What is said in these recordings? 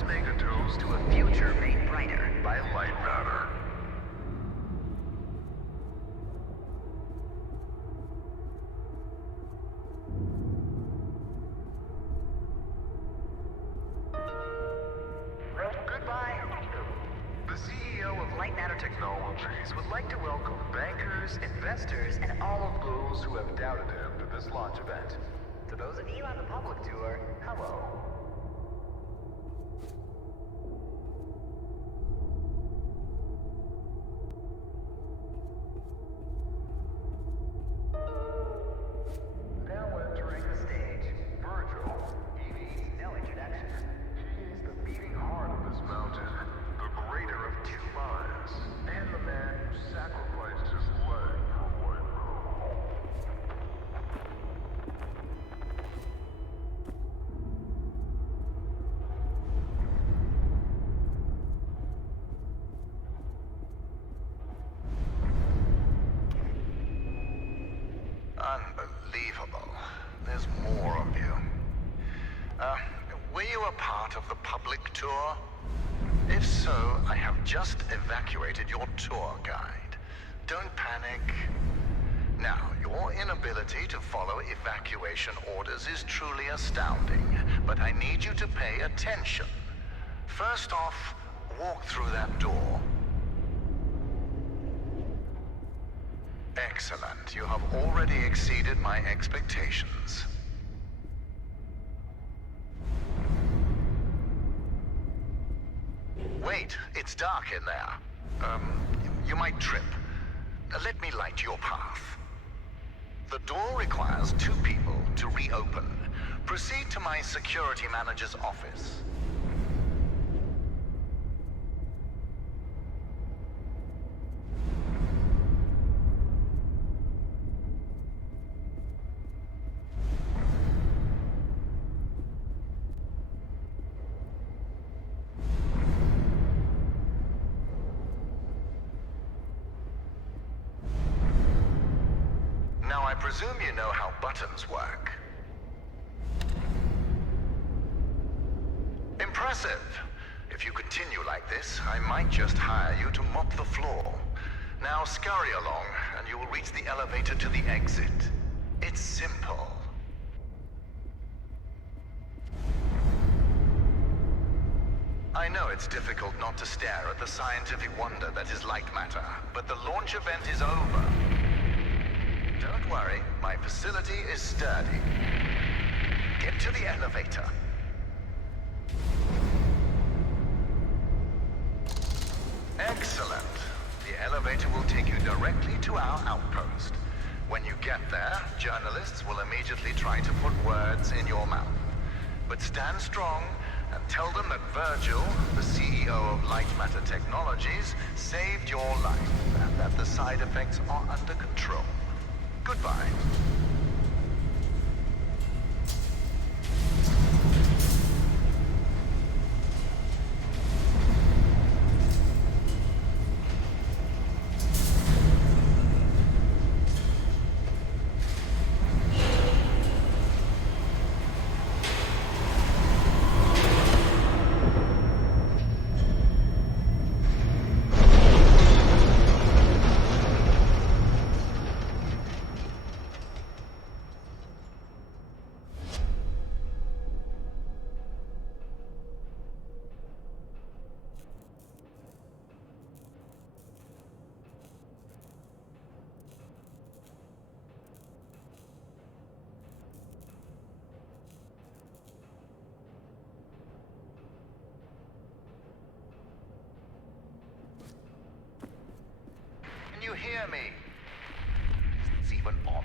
let's make a toast to a future made brighter by Lightmatter. Goodbye. The CEO of Lightmatter Technologies would like to welcome bankers, investors, and all of those who have doubted him to this launch event. To those of you on the public tour, hello. Now entering the stage, Virgil. He needs no introduction. He is the beating heart of this mountain, the greater of two minds, and the man who sacrificed his leg for White Room. Unbelievable. There's more of you. Were you a part of the public tour? If so, I have just evacuated your tour guide. Don't panic. Now, your inability to follow evacuation orders is truly astounding, but I need you to pay attention. First off, walk through that door. Excellent. You have already exceeded my expectations. Wait, it's dark in there. You might trip. Let me light your path. The door requires 2 people to reopen. Proceed to my security manager's office. Now, I presume you know how buttons work. Impressive. If you continue like this, I might just hire you to mop the floor. Now scurry along, and you will reach the elevator to the exit. It's simple. I know it's difficult not to stare at the scientific wonder that is Lightmatter, but the launch event is over. Don't worry, my facility is sturdy. Get to the elevator. Excellent. The elevator will take you directly to our outpost. When you get there, journalists will immediately try to put words in your mouth. But stand strong and tell them that Virgil, the CEO of Lightmatter Technologies, saved your life and that the side effects are under control. Goodbye. Can you hear me? It's even on.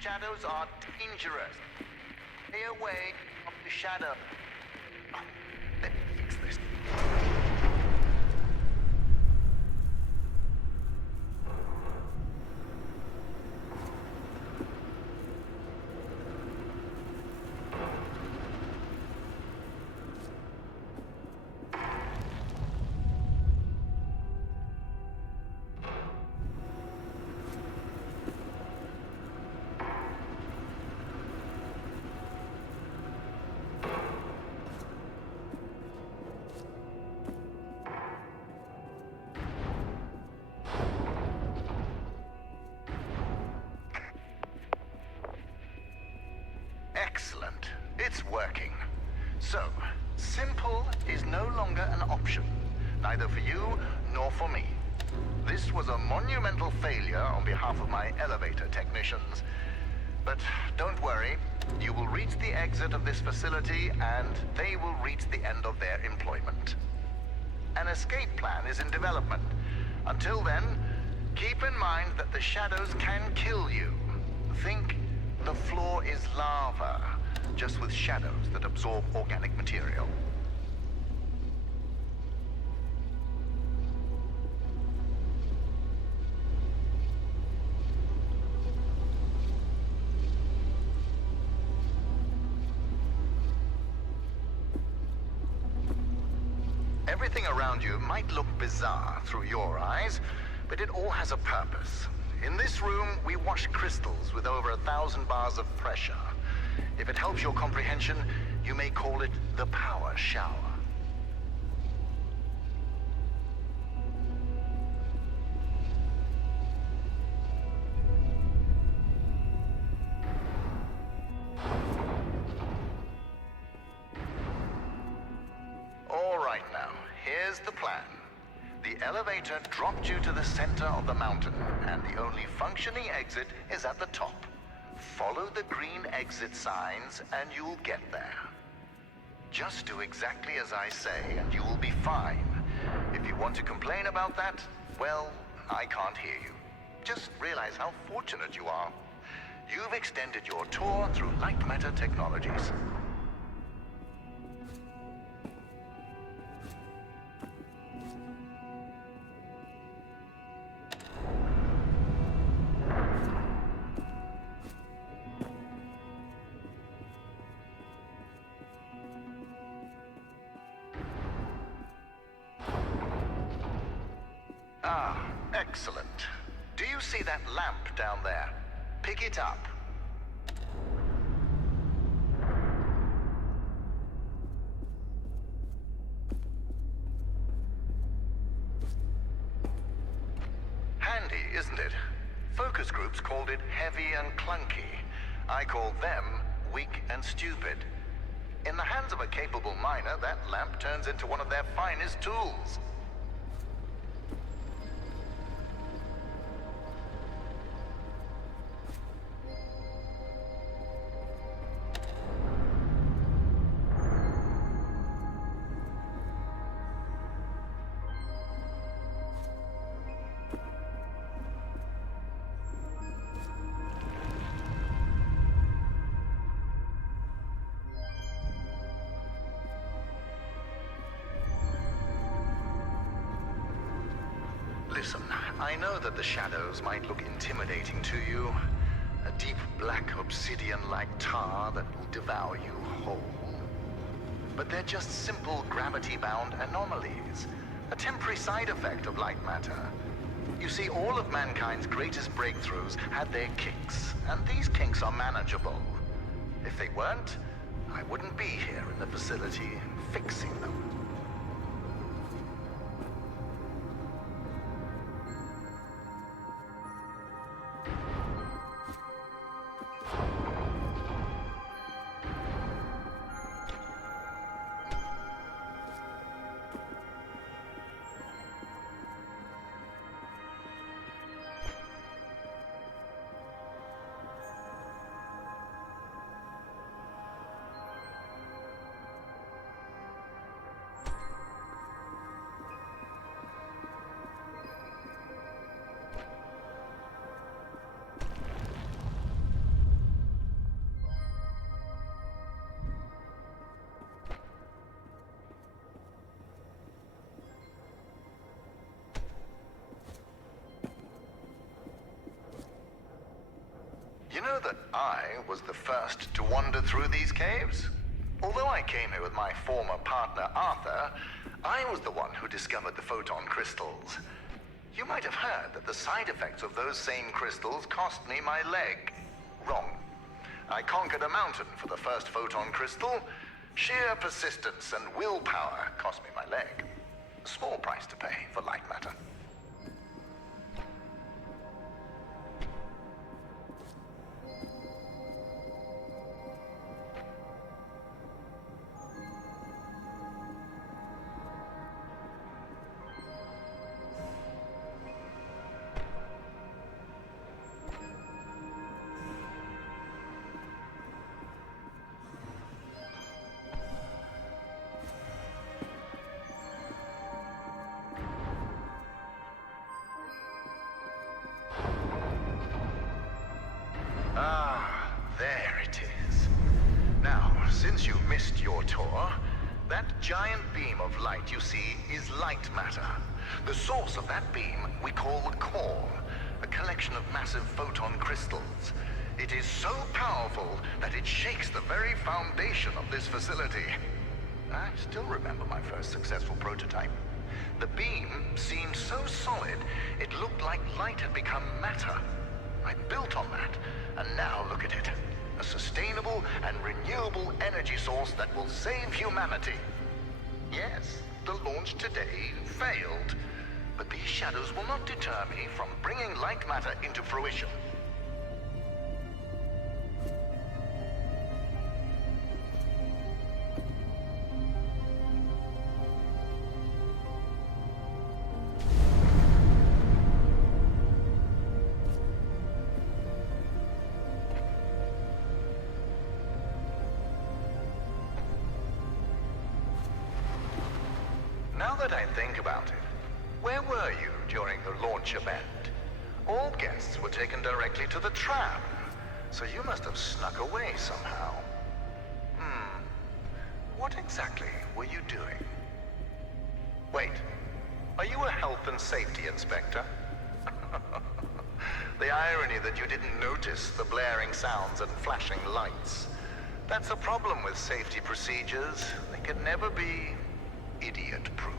Shadows are dangerous. Stay away from the shadow. Let me fix this. Excellent. It's working. So, simple is no longer an option, neither for you nor for me. This was a monumental failure on behalf of my elevator technicians. But don't worry, you will reach the exit of this facility and they will reach the end of their employment. An escape plan is in development. Until then, keep in mind that the shadows can kill you. Think the floor is lava, just with shadows that absorb organic material. Everything around you might look bizarre through your eyes, but it all has a purpose. In this room, we wash crystals with over 1,000 bars of pressure. If it helps your comprehension, you may call it the power shower. All right now, here's the plan. The elevator dropped you to the center of the mountain, and the only functioning exit is at the top. Follow the green exit signs, and you'll get there. Just do exactly as I say, and you will be fine. If you want to complain about that, well, I can't hear you. Just realize how fortunate you are. You've extended your tour through Lightmatter technologies. Ah, excellent. Do you see that lamp down there? Pick it up. Handy, isn't it? Focus groups called it heavy and clunky. I called them weak and stupid. In the hands of a capable miner, that lamp turns into one of their finest tools. Listen, I know that the shadows might look intimidating to you. A deep black obsidian-like tar that will devour you whole. But they're just simple gravity-bound anomalies. A temporary side effect of light matter. You see, all of mankind's greatest breakthroughs had their kinks, and these kinks are manageable. If they weren't, I wouldn't be here in the facility fixing them. You know that I was the first to wander through these caves? Although I came here with my former partner, Arthur, I was the one who discovered the photon crystals. You might have heard that the side effects of those same crystals cost me my leg. Wrong. I conquered a mountain for the first photon crystal. Sheer persistence and willpower cost me my leg. A small price to pay for light matter. since you missed your tour, that giant beam of light you see is Lightmatter. The source of that beam we call the core, a collection of massive photon crystals. It is so powerful that it shakes the very foundation of this facility. I still remember my first successful prototype. The beam seemed so solid, it looked like light had become matter. I built on that, and now look at it. A sustainable and renewable energy source that will save humanity. Yes, the launch today failed, but these shadows will not deter me from bringing Lightmatter into fruition. Now that I think about it, where were you during the launch event? All guests were taken directly to the tram, so you must have snuck away somehow. What exactly were you doing? Wait, are you a health and safety inspector? The irony that you didn't notice the blaring sounds and flashing lights. That's a problem with safety procedures. They can never be idiot-proof.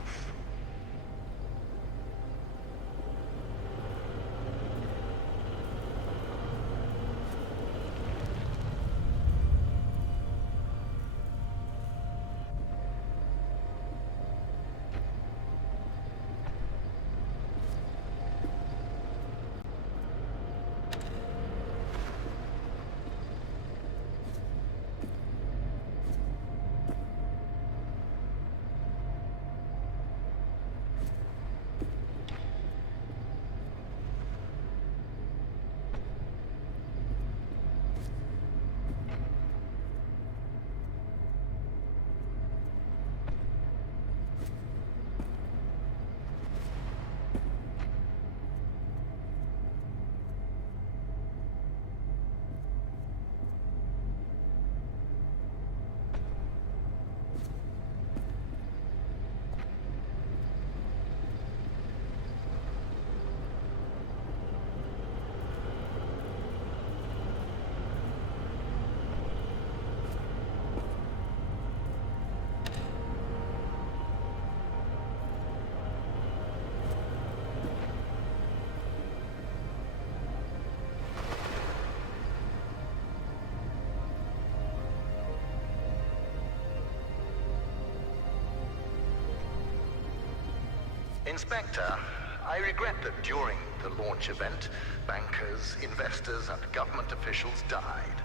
Inspector, I regret that during the launch event, bankers, investors, and government officials died.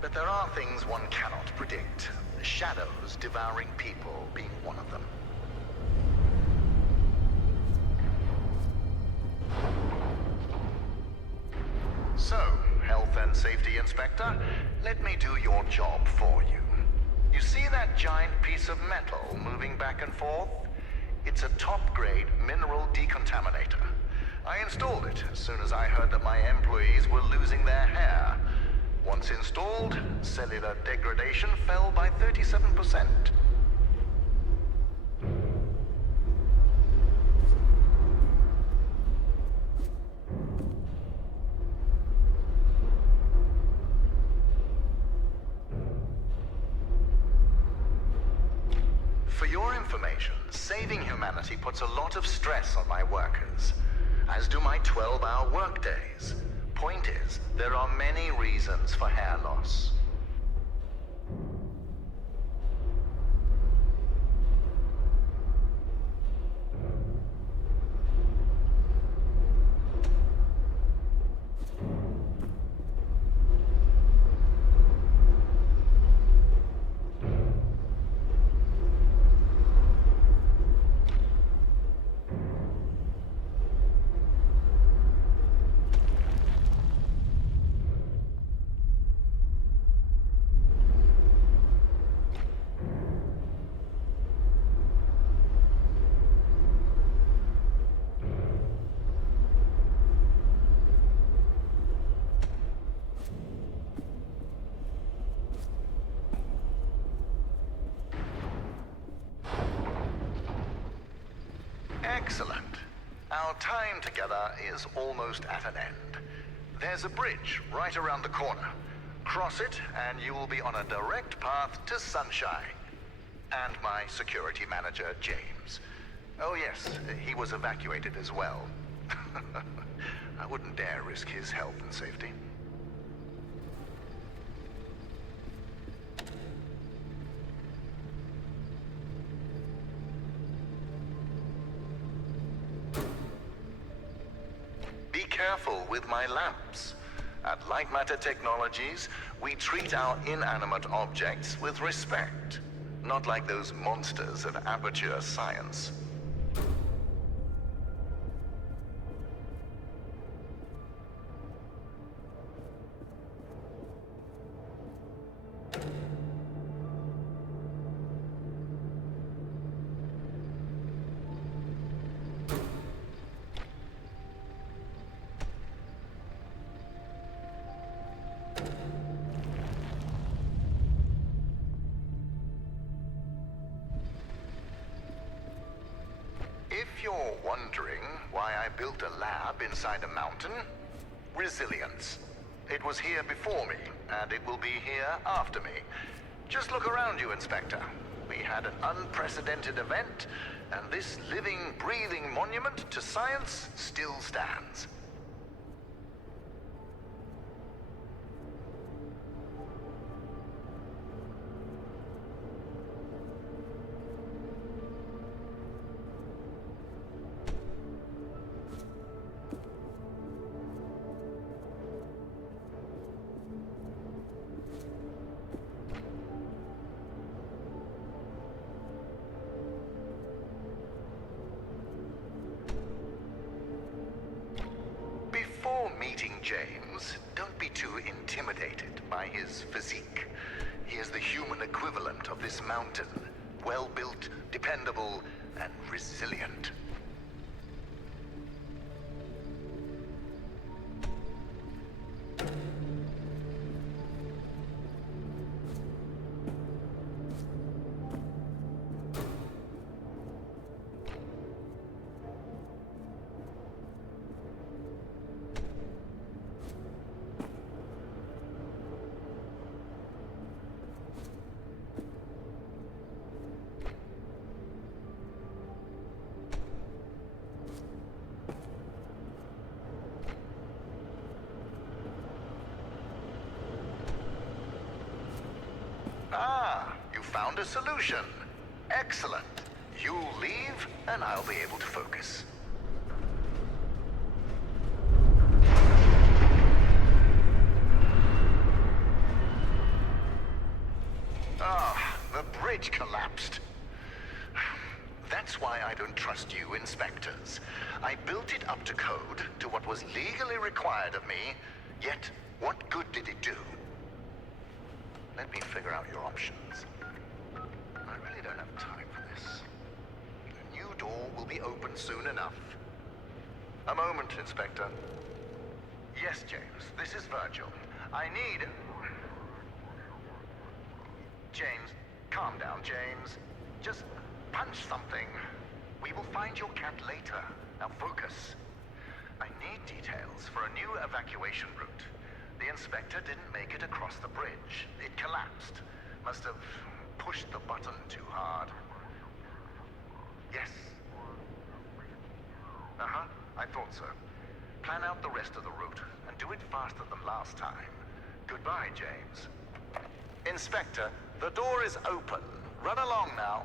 But there are things one cannot predict. Shadows devouring people being one of them. So, Health and Safety Inspector, let me do your job for you. You see that giant piece of metal moving back and forth? It's a top-grade mineral decontaminator. I installed it as soon as I heard that my employees were losing their hair. Once installed, cellular degradation fell by 37%. For your information, saving humanity puts a lot of stress on my workers, as do my 12-hour workdays. Point is, there are many reasons for hair loss. Excellent. Our time together is almost at an end. There's a bridge right around the corner. Cross it, and you will be on a direct path to sunshine. And my security manager, James. Oh yes, he was evacuated as well. I wouldn't dare risk his health and safety. Be careful with my lamps. At Lightmatter Technologies, we treat our inanimate objects with respect. Not like those monsters of aperture science. If you're wondering why I built a lab inside a mountain, resilience. It was here before me, and it will be here after me. Just look around you, Inspector. We had an unprecedented event, and this living, breathing monument to science still stands. Meeting James, don't be too intimidated by his physique. He is the human equivalent of this mountain. Well-built, dependable, and resilient. You found a solution. Excellent. You leave, and I'll be able to focus. The bridge collapsed. That's why I don't trust you, inspectors. I built it up to code, to what was legally required of me, yet what good did it do? Let me figure out your options. I really don't have time for this. The new door will be open soon enough. A moment, Inspector. Yes, James, this is Virgil. I need... James, calm down, James. Just punch something. We will find your cat later. Now focus. I need details for a new evacuation route. The inspector didn't make it across the bridge. It collapsed. Must have pushed the button too hard. Yes. I thought so. Plan out the rest of the route, and do it faster than last time. Goodbye, James. Inspector, the door is open. Run along now.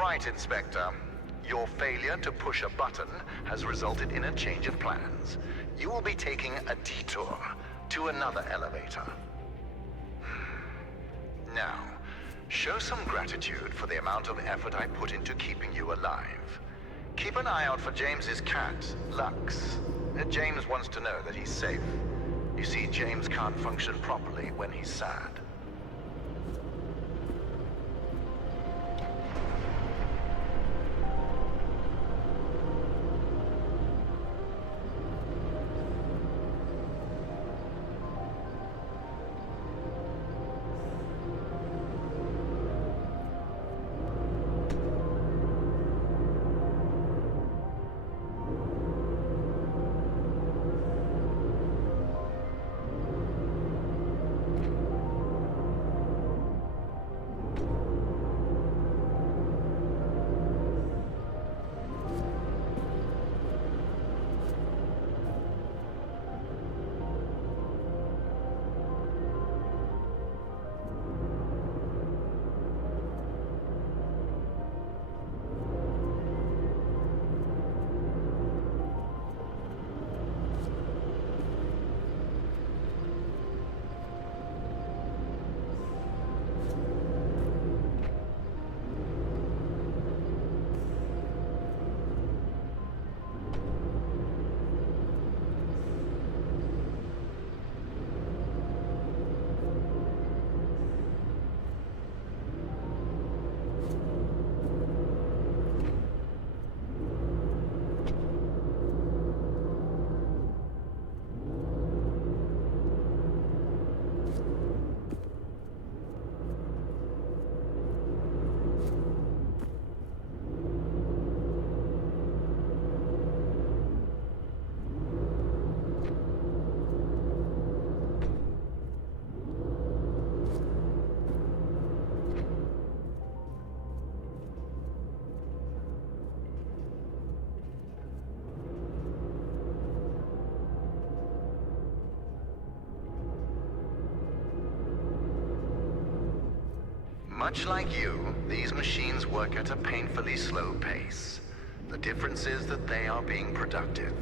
Right, Inspector. Your failure to push a button has resulted in a change of plans. You will be taking a detour to another elevator. Now, show some gratitude for the amount of effort I put into keeping you alive. Keep an eye out for James's cat, Lux. James wants to know that he's safe. You see, James can't function properly when he's sad. Much like you, these machines work at a painfully slow pace. The difference is that they are being productive.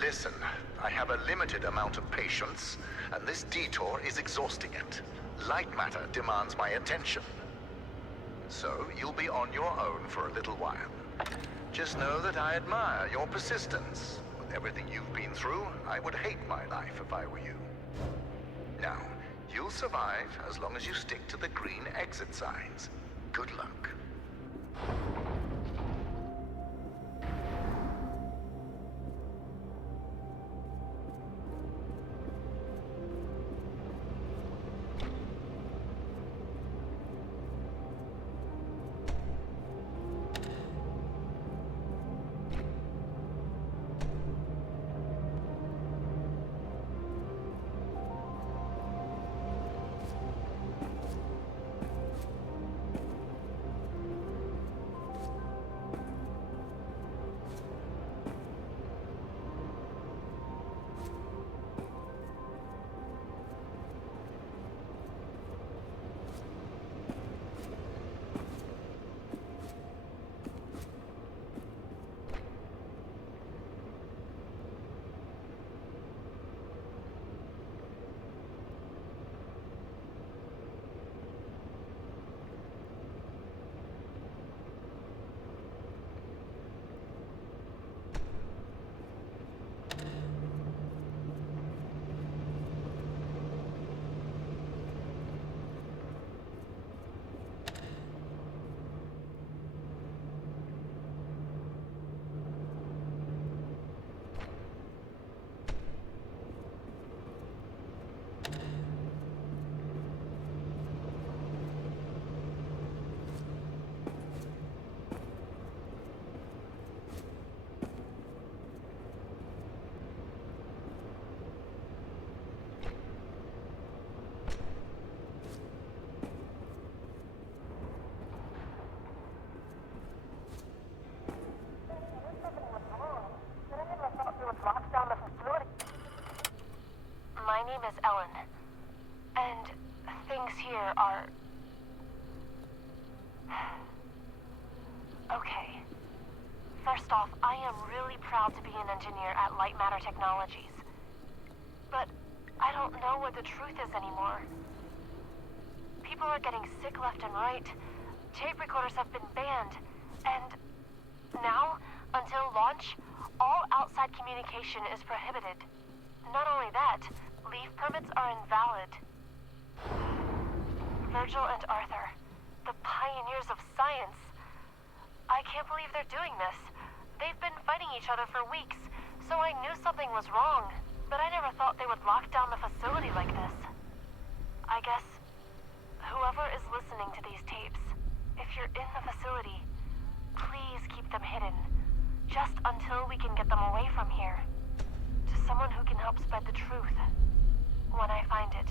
Listen, I have a limited amount of patience, and this detour is exhausting it. Lightmatter demands my attention. So, you'll be on your own for a little while. Just know that I admire your persistence. With everything you've been through, I would hate my life if I were you. Now, you'll survive as long as you stick to the green exit signs. Good luck. My name is Ellen, and things here are... okay. First off, I am really proud to be an engineer at Lightmatter Technologies. But I don't know what the truth is anymore. People are getting sick left and right. Tape recorders have been banned. And now, until launch, all outside communication is prohibited. Not only that, leave permits are invalid. Virgil and Arthur, the pioneers of science. I can't believe they're doing this. They've been fighting each other for weeks, so I knew something was wrong, but I never thought they would lock down the facility like this. I guess whoever is listening to these tapes, if you're in the facility, please keep them hidden, just until we can get them away from here, to someone who can help spread the truth, when I find it.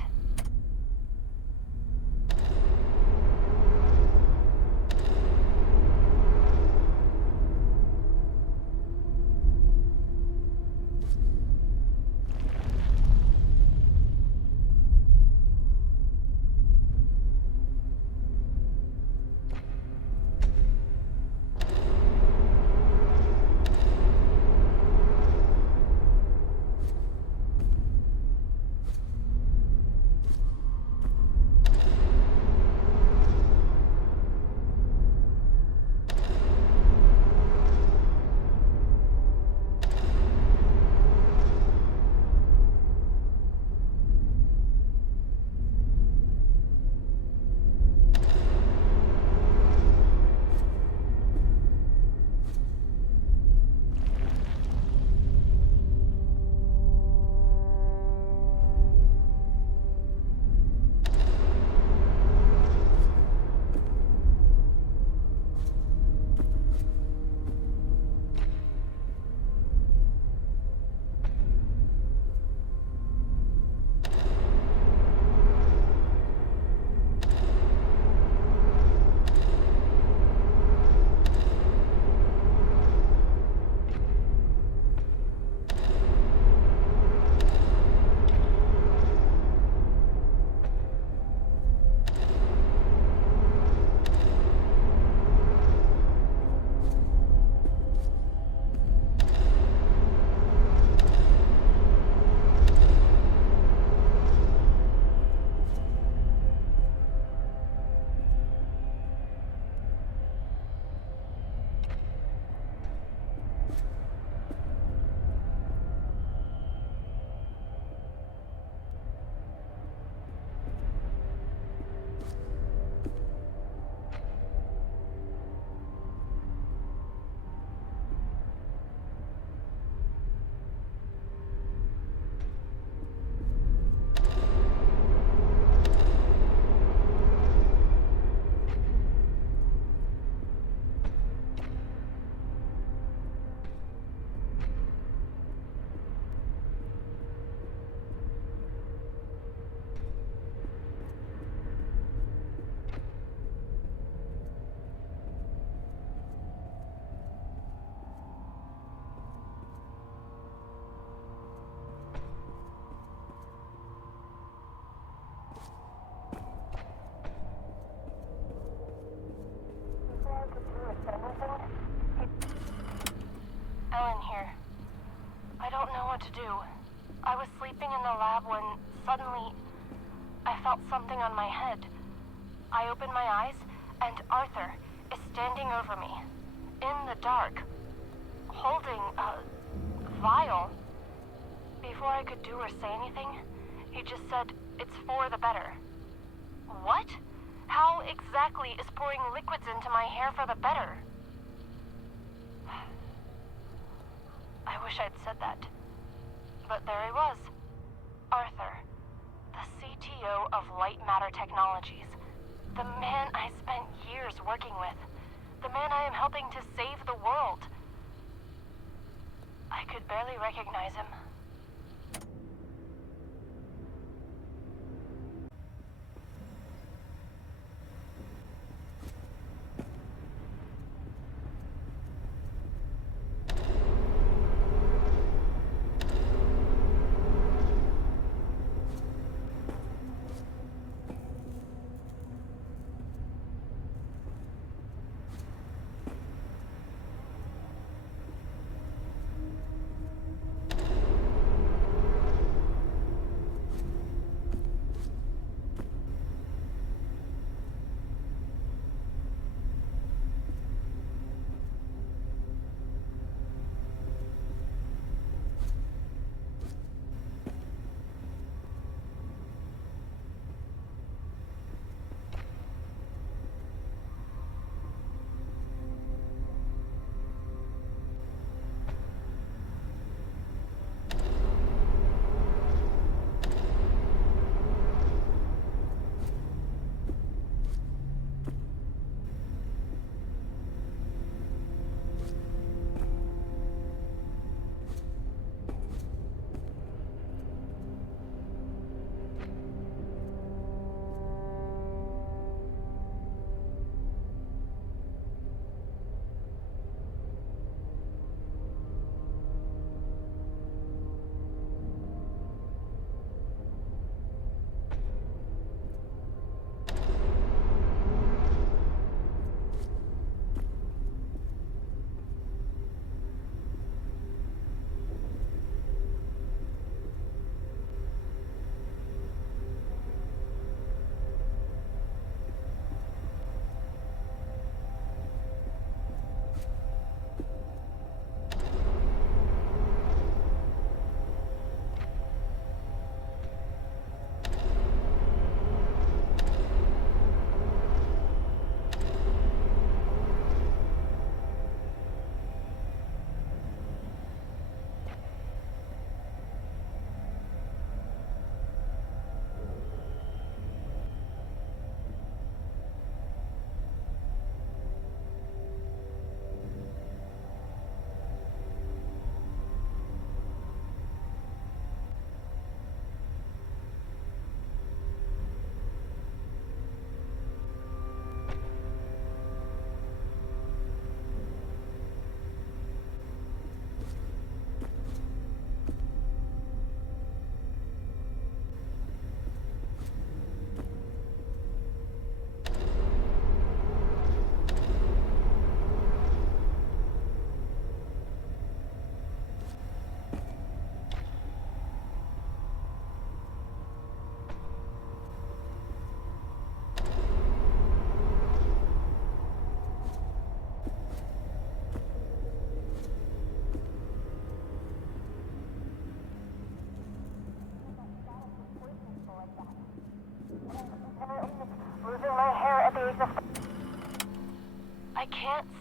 Ellen here. I don't know what to do. I was sleeping in the lab when suddenly I felt something on my head. I opened my eyes and Arthur is standing over me, in the dark, holding a vial. Before I could do or say anything, he just said, "It's for the better." What? How exactly is pouring liquids into my hair for the better? I wish I'd said that. But there he was. Arthur, the CTO of Lightmatter Technologies. The man I spent years working with. The man I am helping to save the world. I could barely recognize him.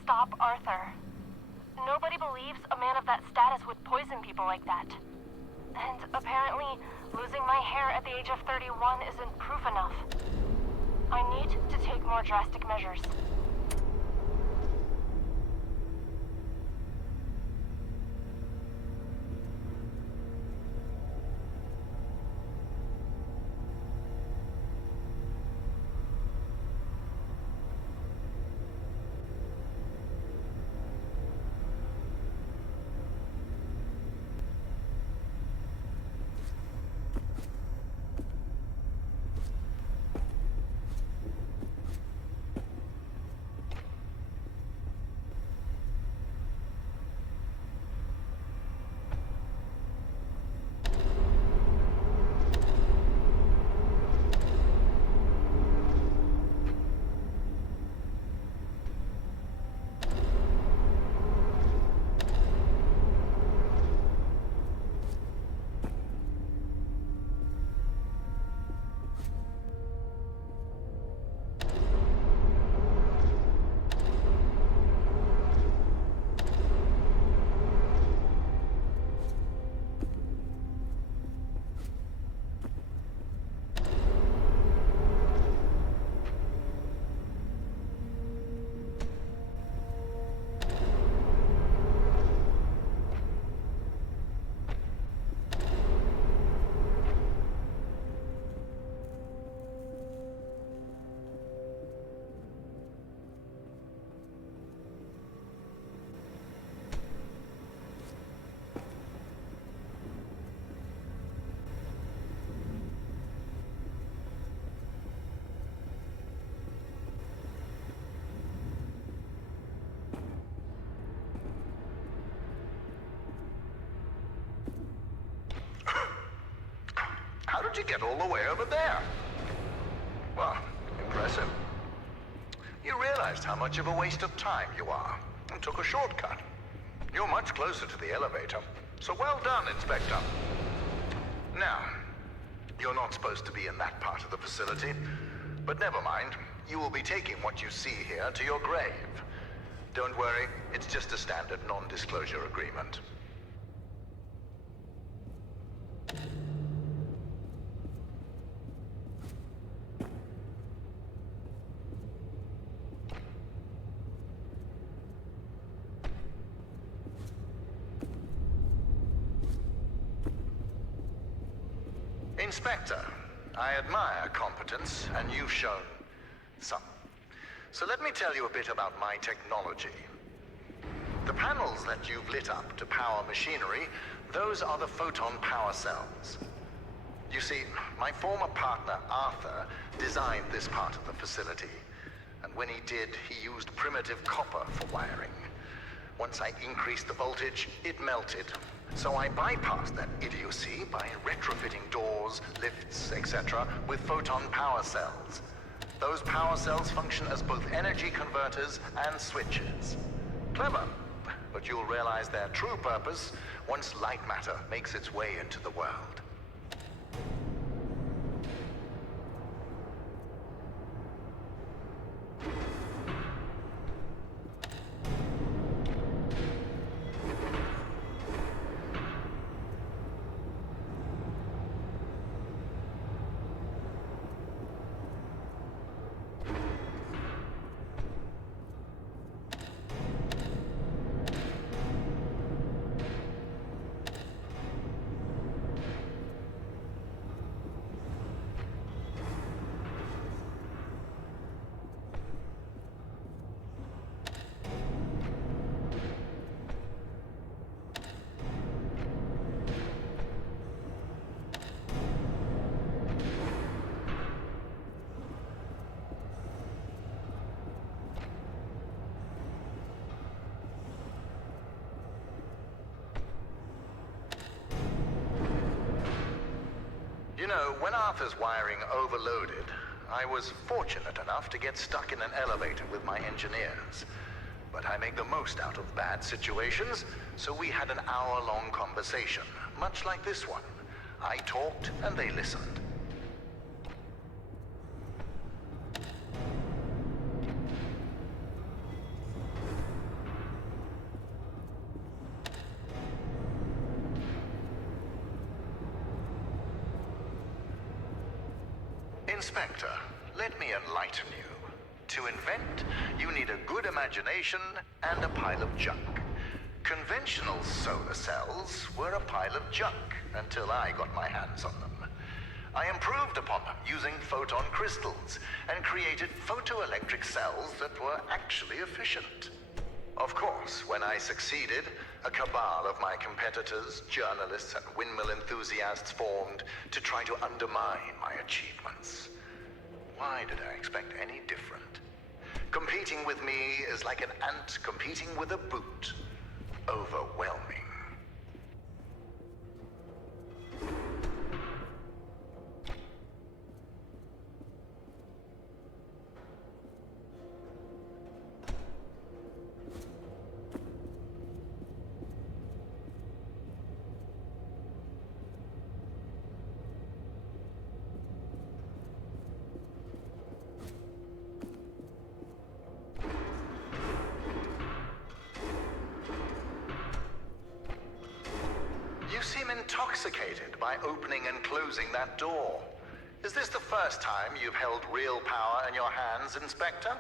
stop Arthur. Nobody believes a man of that status would poison people like that. And apparently, losing my hair at the age of 31 isn't proof enough. I need to take more drastic measures. How did you get all the way over there? Well, impressive. You realized how much of a waste of time you are, and took a shortcut. You're much closer to the elevator, so well done, Inspector. Now, you're not supposed to be in that part of the facility, but never mind. You will be taking what you see here to your grave. Don't worry, it's just a standard non-disclosure agreement. Inspector, I admire competence, and you've shown some. So let me tell you a bit about my technology. The panels that you've lit up to power machinery, those are the photon power cells. You see, my former partner, Arthur, designed this part of the facility. And when he did, he used primitive copper for wiring. Once I increased the voltage, it melted. So I bypassed that idiocy by retrofitting doors, lifts, etc. with photon power cells. Those power cells function as both energy converters and switches. Clever, but you'll realize their true purpose once Lightmatter makes its way into the world. You know, when Arthur's wiring overloaded, I was fortunate enough to get stuck in an elevator with my engineers. But I make the most out of bad situations, so we had an hour-long conversation, much like this one. I talked and they listened. Inspector, let me enlighten you. To invent, you need a good imagination and a pile of junk. Conventional solar cells were a pile of junk until I got my hands on them. I improved upon them using photon crystals and created photoelectric cells that were actually efficient. Of course, when I succeeded, a cabal of my competitors, journalists, and windmill enthusiasts formed to try to undermine my achievements. Why did I expect any different? Competing with me is like an ant competing with a boot. Overwhelming. Intoxicated by opening and closing that door. Is this the first time you've held real power in your hands, Inspector?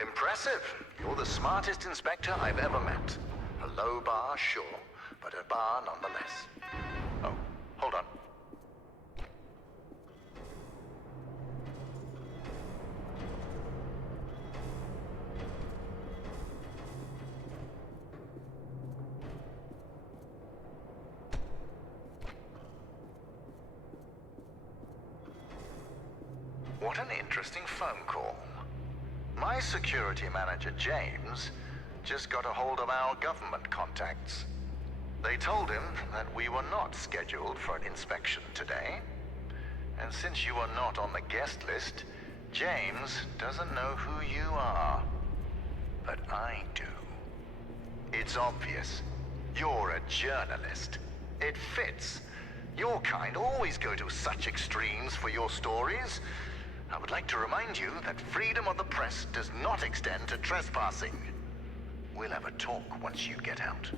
Impressive. You're the smartest inspector I've ever met. A low bar, sure, but a bar nonetheless. Oh, hold on. What an interesting phone call. My security manager, James, just got a hold of our government contacts. They told him that we were not scheduled for an inspection today. And since you are not on the guest list, James doesn't know who you are. But I do. It's obvious. You're a journalist. It fits. Your kind always go to such extremes for your stories. I would like to remind you that freedom of the press does not extend to trespassing. We'll have a talk once you get out.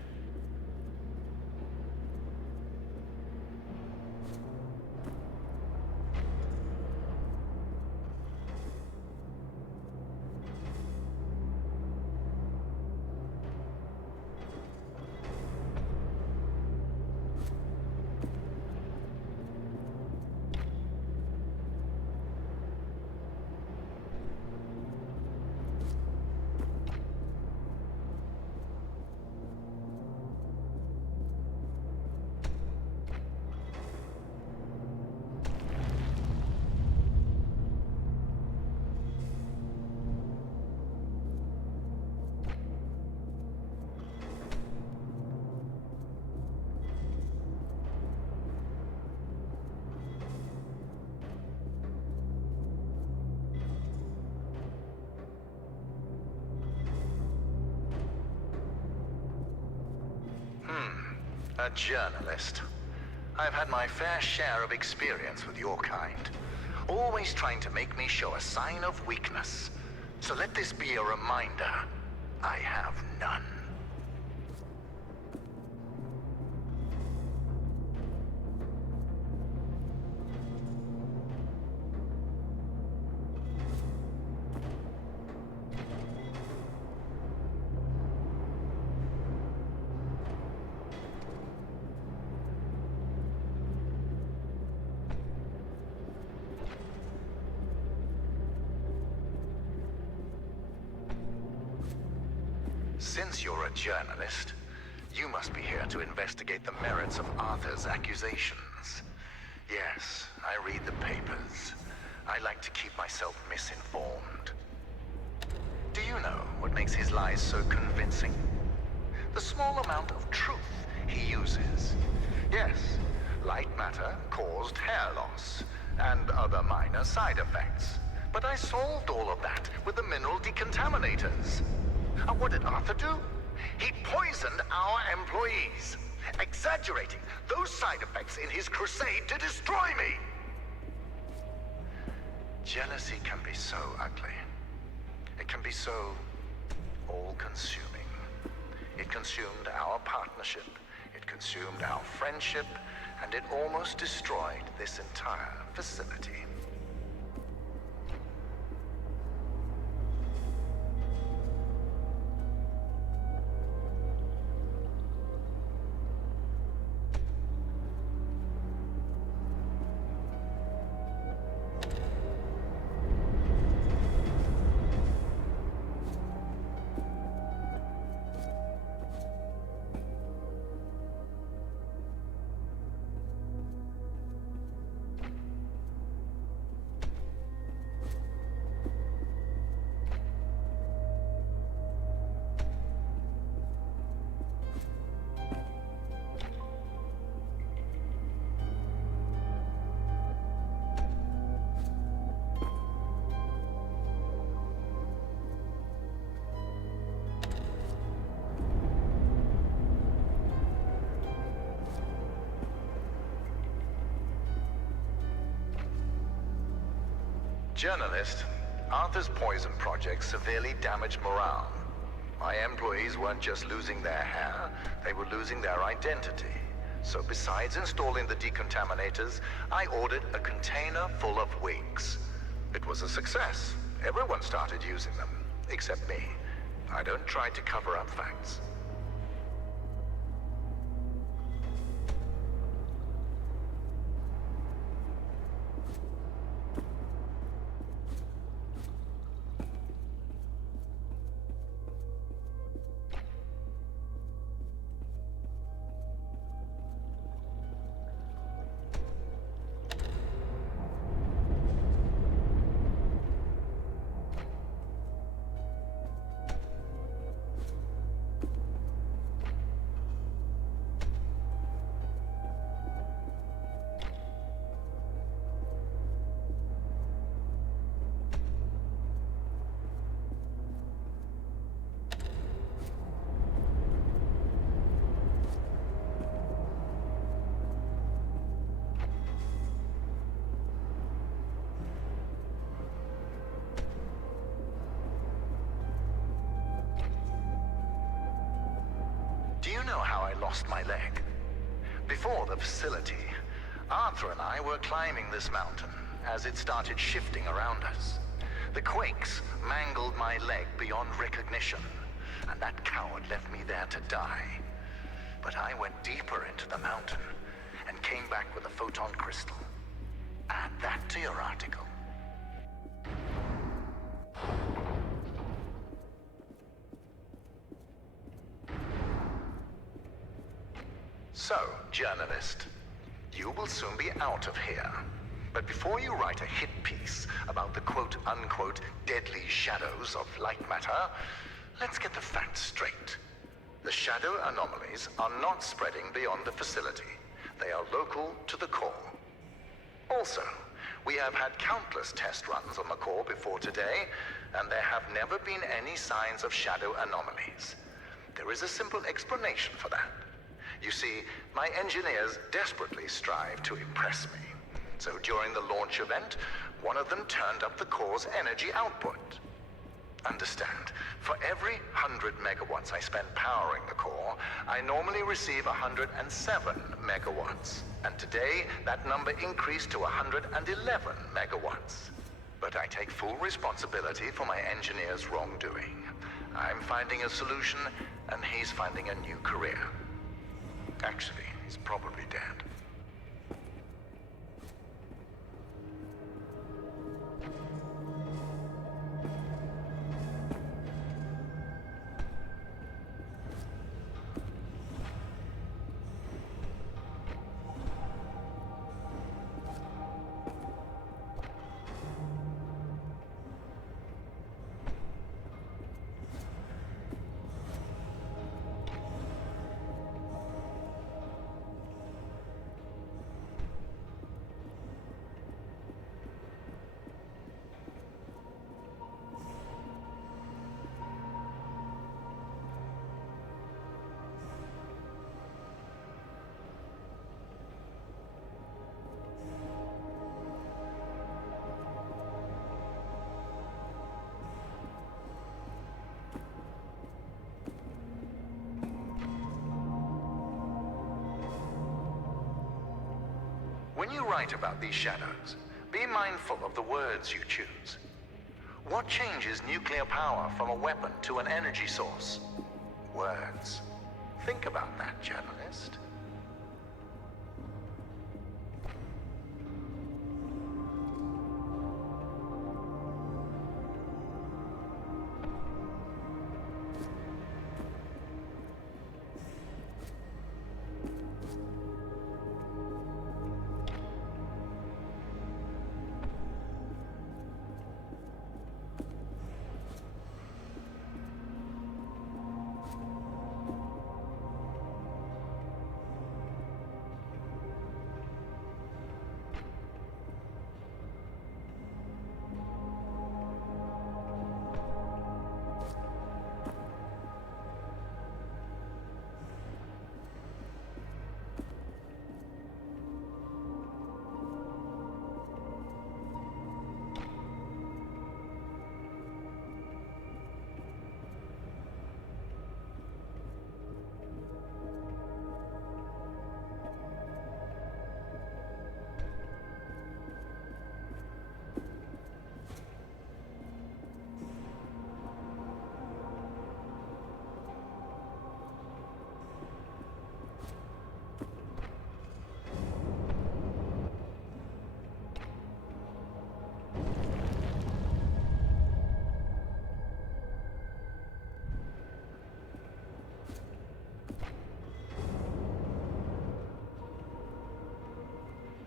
A journalist. I've had my fair share of experience with your kind. Always trying to make me show a sign of weakness. So let this be a reminder. I have none. Since you're a journalist, you must be here to investigate the merits of Arthur's accusations. Yes, I read the papers. I like to keep myself misinformed. Do you know what makes his lies so convincing? The small amount of truth he uses. Yes, Lightmatter caused hair loss and other minor side effects. But I solved all of that with the mineral decontaminators. And what did Arthur do? He poisoned our employees, exaggerating those side effects in his crusade to destroy me. Jealousy can be so ugly. It can be so all-consuming. It consumed our partnership, it consumed our friendship, and it almost destroyed this entire facility. Journalist, Arthur's poison project severely damaged morale. My employees weren't just losing their hair, they were losing their identity. So besides installing the decontaminators, I ordered a container full of wigs. It was a success. Everyone started using them, except me. I don't try to cover up facts. Do you know how I lost my leg? Before the facility, Arthur and I were climbing this mountain as it started shifting around us. The quakes mangled my leg beyond recognition, and that coward left me there to die. But I went deeper into the mountain and came back with a photon crystal. Add that to your article. So, journalist, you will soon be out of here. But before you write a hit piece about the quote-unquote deadly shadows of Lightmatter, let's get the facts straight. The shadow anomalies are not spreading beyond the facility. They are local to the core. Also, we have had countless test runs on the core before today, and there have never been any signs of shadow anomalies. There is a simple explanation for that. You see, my engineers desperately strive to impress me. So during the launch event, one of them turned up the core's energy output. Understand. For every 100 megawatts I spend powering the core, I normally receive 107 megawatts. And today, that number increased to 111 megawatts. But I take full responsibility for my engineer's wrongdoing. I'm finding a solution, and he's finding a new career. Actually, he's probably dead. When you write about these shadows, be mindful of the words you choose. What changes nuclear power from a weapon to an energy source? Words. Think about that, journalist.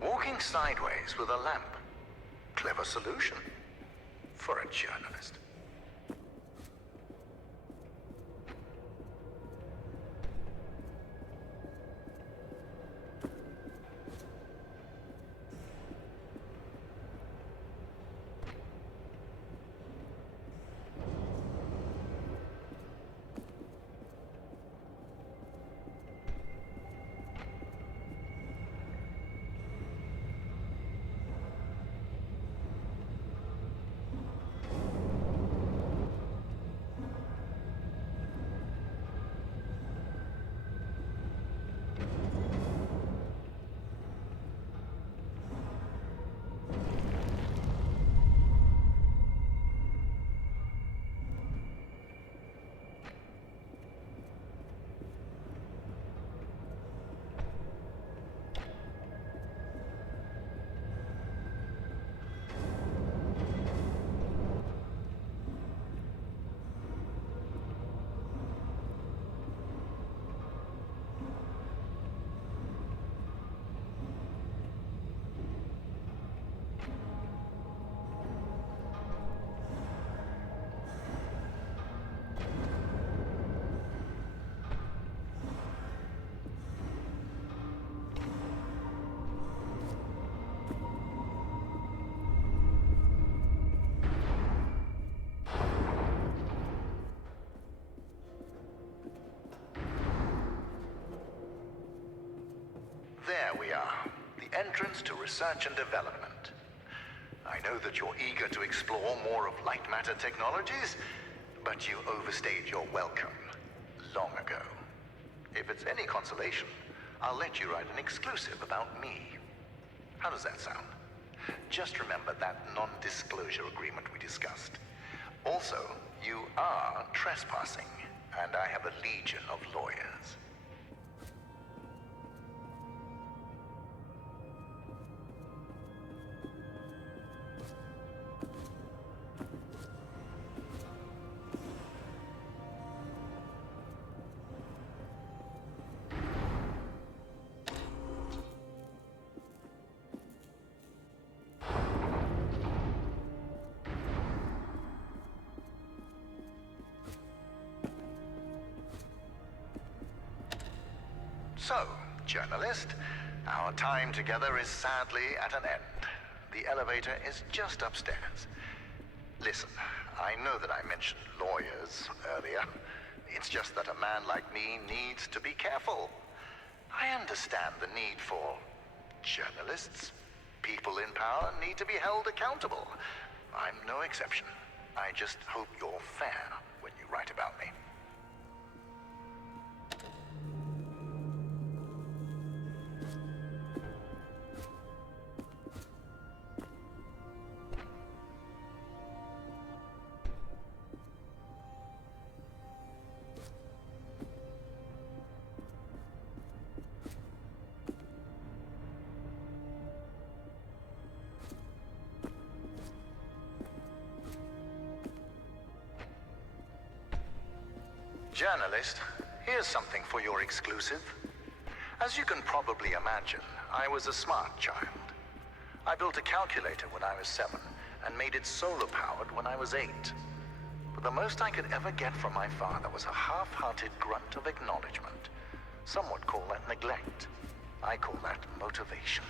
Walking sideways with a lamp. Clever solution for a journalist. There we are, the entrance to research and development. I know that you're eager to explore more of Lightmatter technologies, But you overstayed your welcome long ago. If it's any consolation, I'll let you write an exclusive about me. How does that sound? Just remember that non-disclosure agreement we discussed. Also, you are trespassing, and I have a legion of lawyers. So, journalist, our time together is sadly at an end. The elevator is just upstairs. Listen, I know that I mentioned lawyers earlier. It's just that a man like me needs to be careful. I understand the need for journalists. People in power need to be held accountable. I'm no exception. I just hope you're fair when you write about me. Journalist, here's something for your exclusive. As you can probably imagine, I was a smart child. I built a calculator when I was 7 and made it solar-powered when I was 8. But the most I could ever get from my father was a half-hearted grunt of acknowledgement. Some would call that neglect. I call that motivation.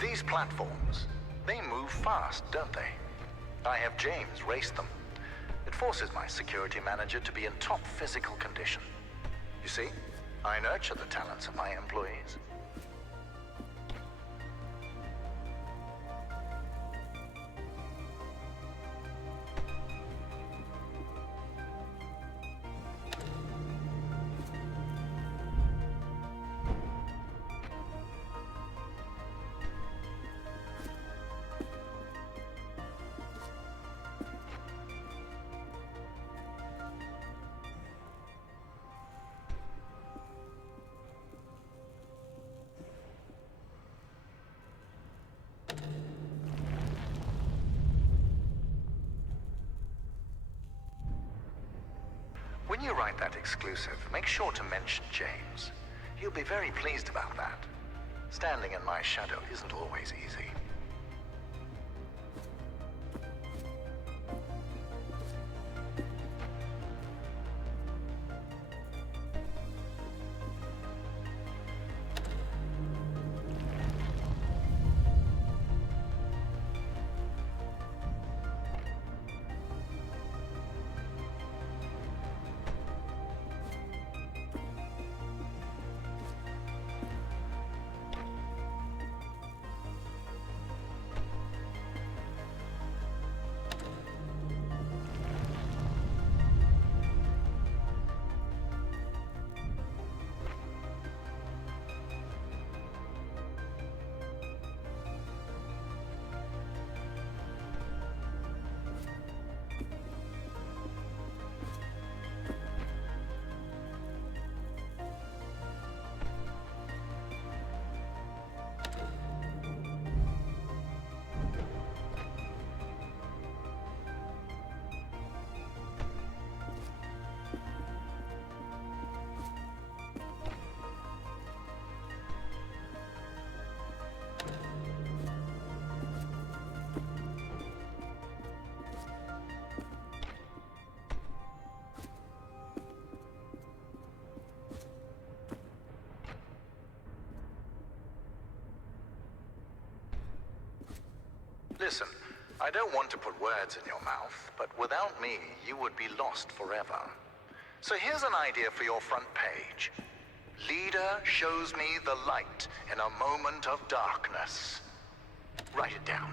These platforms, they move fast, don't they? I have James race them. It forces my security manager to be in top physical condition. You see, I nurture the talents of my employees. When you write that exclusive, make sure to mention James. He'll be very pleased about that. Standing in my shadow isn't always easy. Listen, I don't want to put words in your mouth, but without me, you would be lost forever. So here's an idea for your front page. Leader shows me the light in a moment of darkness. Write it down.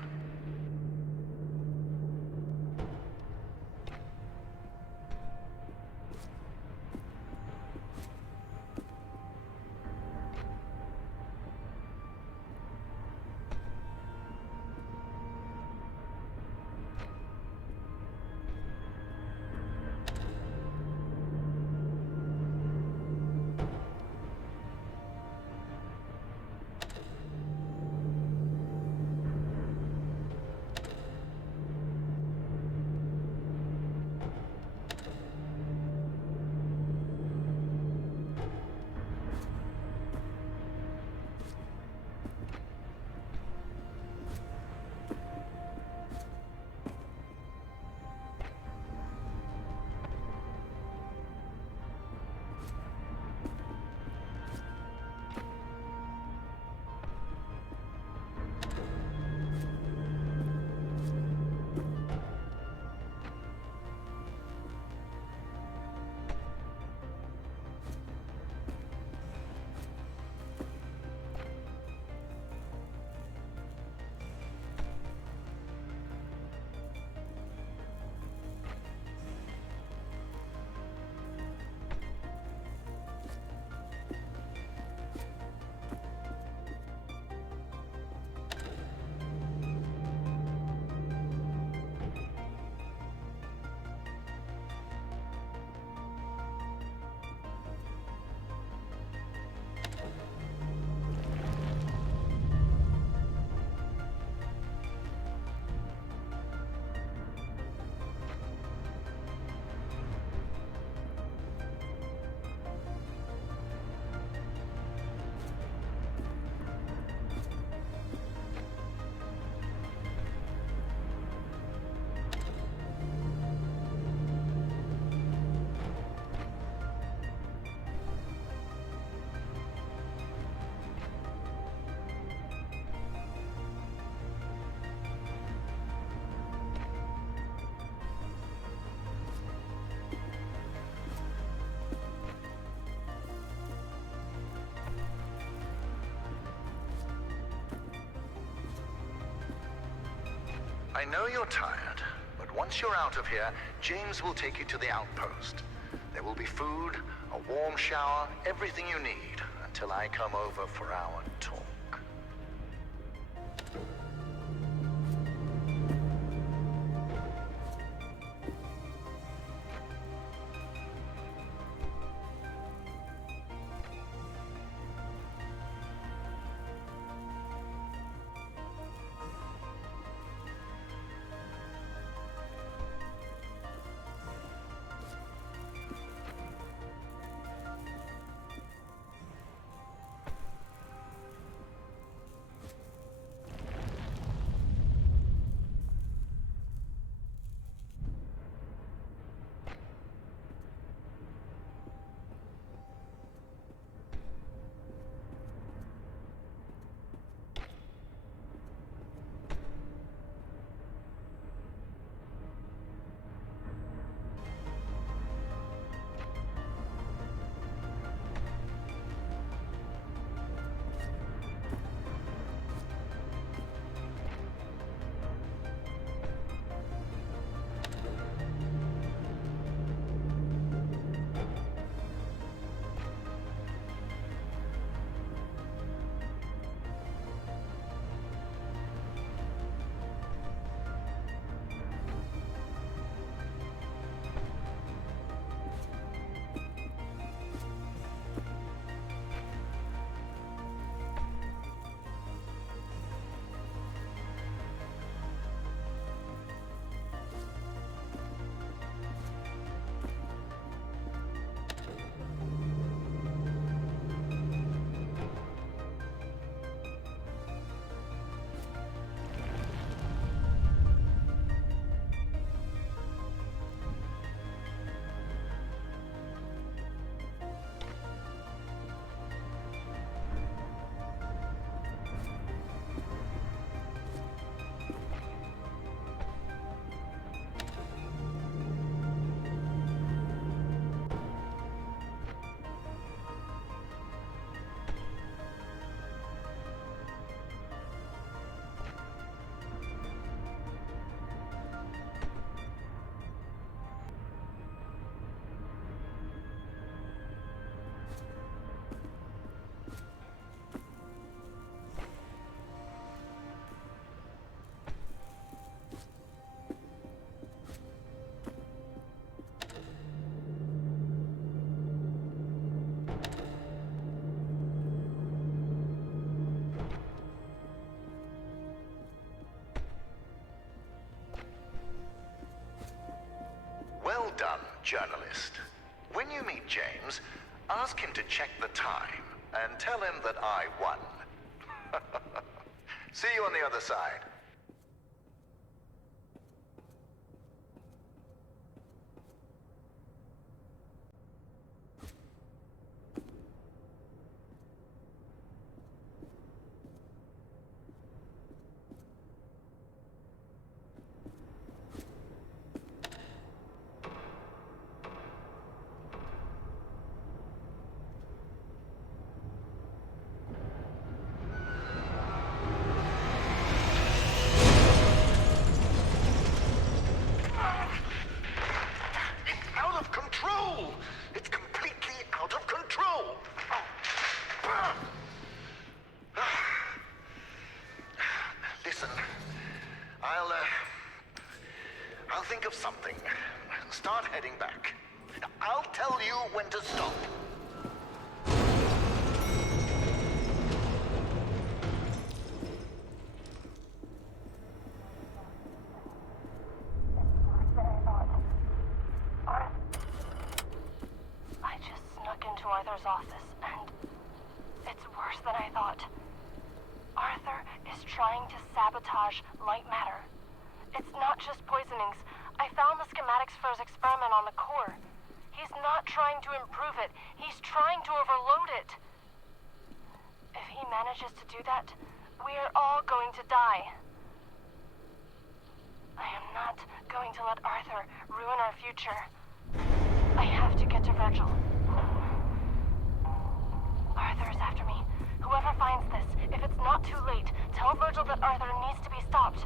I know you're tired, but once you're out of here, James will take you to the outpost. There will be food, a warm shower, everything you need, until I come over for our talk. journalist. When you meet James, ask him to check the time and tell him that I won. See you on the other side. It's completely out of control! Listen, I'll think of something. Start heading back. I'll tell you when to stop. Arthur's office, and it's worse than I thought. Arthur is trying to sabotage Lightmatter. It's not just poisonings. I found the schematics for his experiment on the core. He's not trying to improve it. He's trying to overload it. If he manages to do that, we are all going to die. I am not going to let Arthur ruin our future. I have to get to Virgil. Arthur is after me. Whoever finds this, if it's not too late, tell Virgil that Arthur needs to be stopped.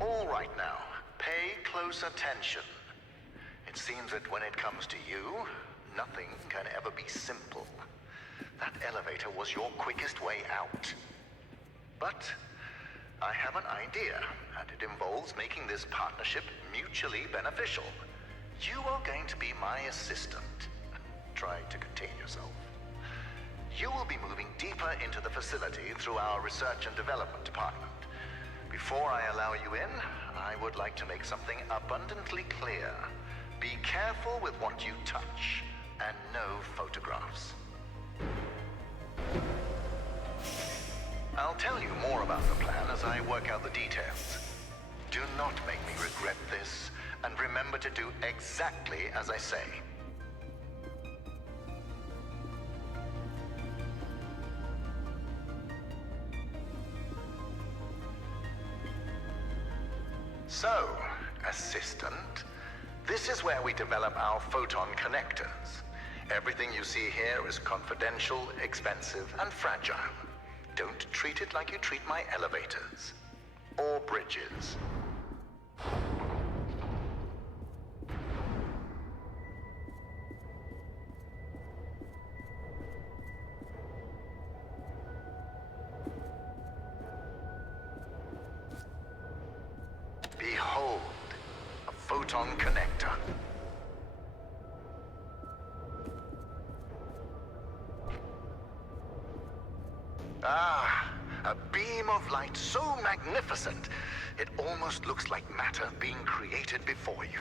All right now, pay close attention. It seems that when it comes to you, nothing can ever be simple. That elevator was your quickest way out. But I have an idea, and it involves making this partnership mutually beneficial. You are going to be my assistant. Try to contain yourself. You will be moving deeper into the facility through our research and development department. Before I allow you in, I would like to make something abundantly clear. Be careful with what you touch, and no photographs. I'll tell you more about the plan as I work out the details. Do not make me regret this, and remember to do exactly as I say. So, assistant, this is where we develop our photon connectors. Everything you see here is confidential, expensive, and fragile. Don't treat it like you treat my elevators. Or bridges. photon connector. Ah, a beam of light so magnificent, it almost looks like matter being created before you.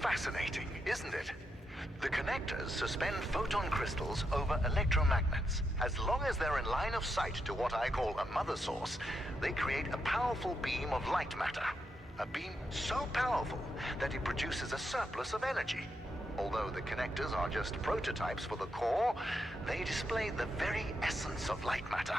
Fascinating, isn't it? The connectors suspend photon crystals over electromagnets. As long as they're in line of sight to what I call a mother source, they create a powerful beam of light matter. A beam so powerful that it produces a surplus of energy. Although the connectors are just prototypes for the core, they display the very essence of light matter.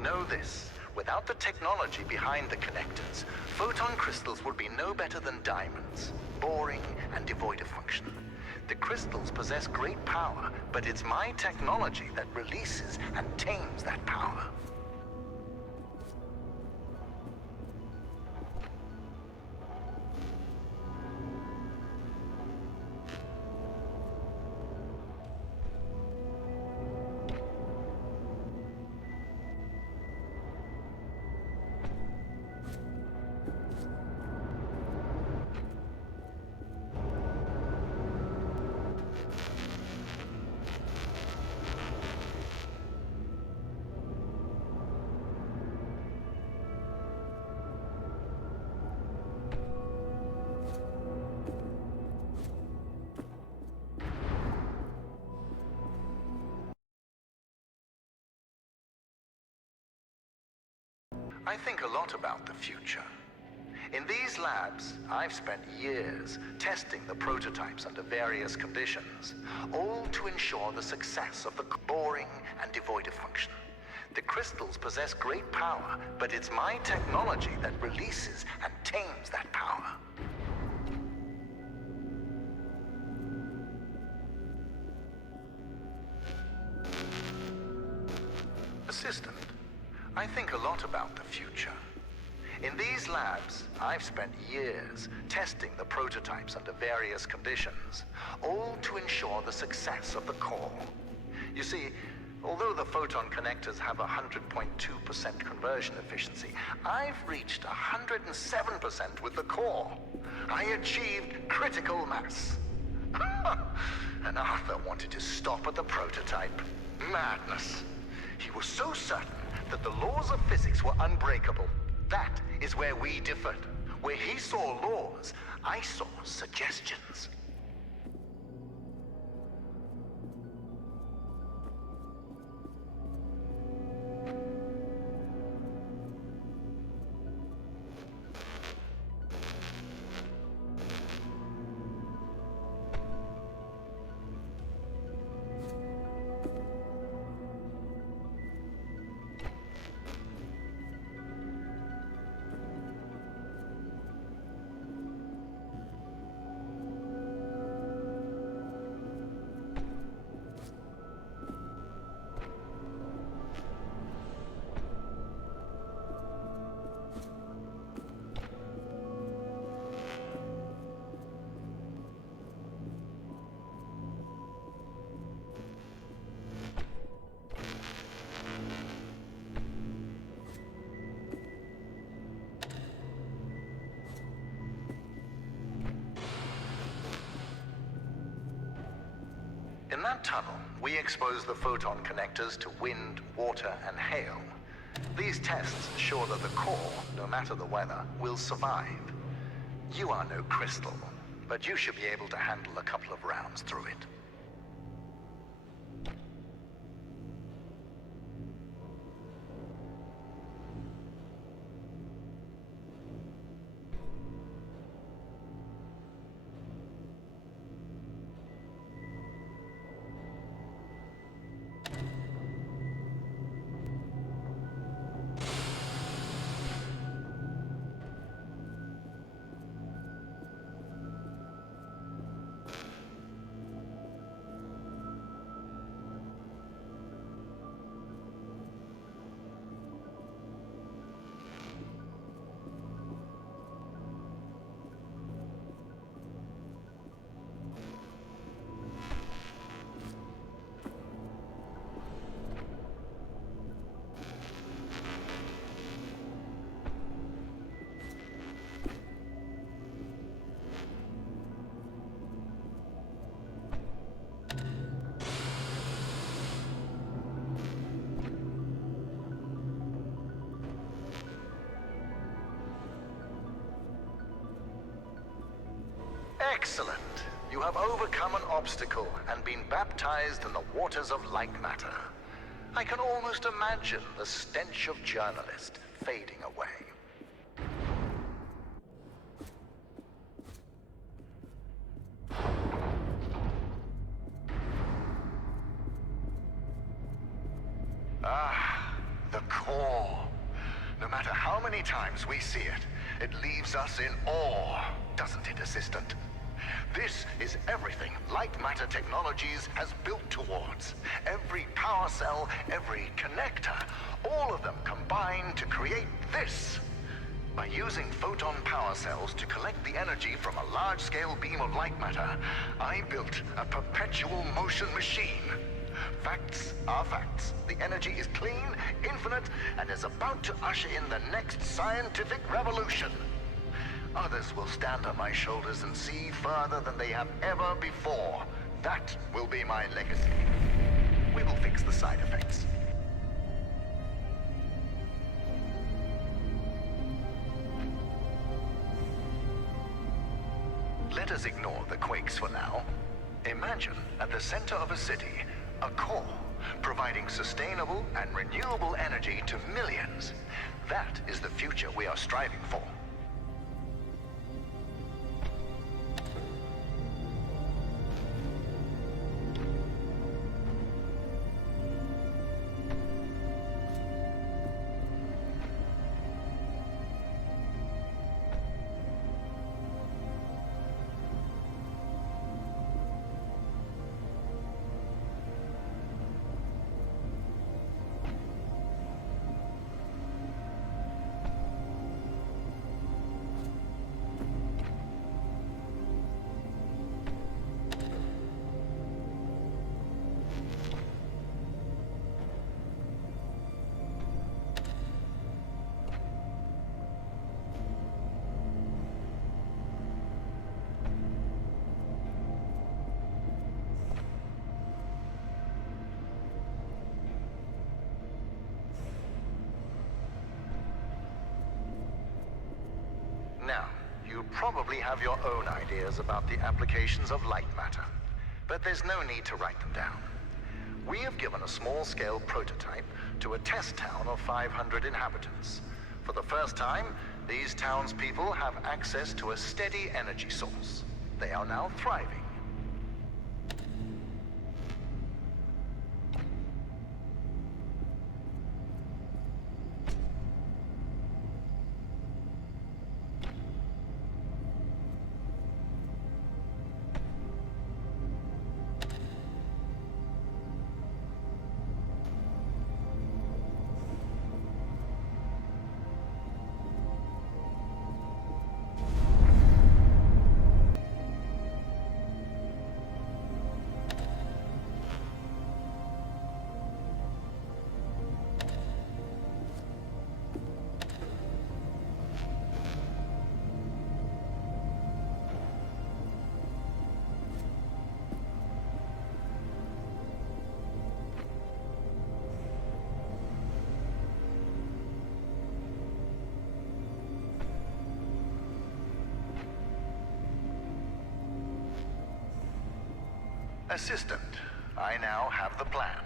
Know this, without the technology behind the connectors, photon crystals would be no better than diamonds, boring and devoid of function. The crystals possess great power, but it's my technology that releases and tames that power. I think a lot about the future. In these labs, I've spent years testing the prototypes under various conditions, all to ensure the success of the boring and devoid of function. The crystals possess great power, but it's my technology that releases and tames that power. Assistant, I think a lot about the future. In these labs, I've spent years testing the prototypes under various conditions, all to ensure the success of the core. You see, although the photon connectors have 100.2% conversion efficiency, I've reached 107% with the core. I achieved critical mass. And Arthur wanted to stop at the prototype. Madness. He was so certain that the laws of physics were unbreakable. That is where we differed. Where he saw laws, I saw suggestions. In that tunnel, we expose the photon connectors to wind, water, and hail. These tests assure that the core, no matter the weather, will survive. You are no crystal, but you should be able to handle a couple of rounds through it. Excellent. You have overcome an obstacle and been baptized in the waters of Lightmatter. I can almost imagine the stench of journalist fading away. Ah, the core. No matter how many times we see it, it leaves us in awe, doesn't it, Assistant? This is everything Lightmatter Technologies has built towards. Every power cell, every connector, all of them combine to create this. By using photon power cells to collect the energy from a large-scale beam of light matter, I built a perpetual motion machine. Facts are facts. The energy is clean, infinite, and is about to usher in the next scientific revolution. Others will stand on my shoulders and see further than they have ever before. That will be my legacy. We will fix the side effects. Let us ignore the quakes for now. Imagine at the center of a city, a core, providing sustainable and renewable energy to millions. That is the future we are striving for. You probably have your own ideas about the applications of Lightmatter, but there's no need to write them down. We have given a small-scale prototype to a test town of 500 inhabitants. For the first time, these townspeople have access to a steady energy source. They are now thriving. Assistant, I now have the plan.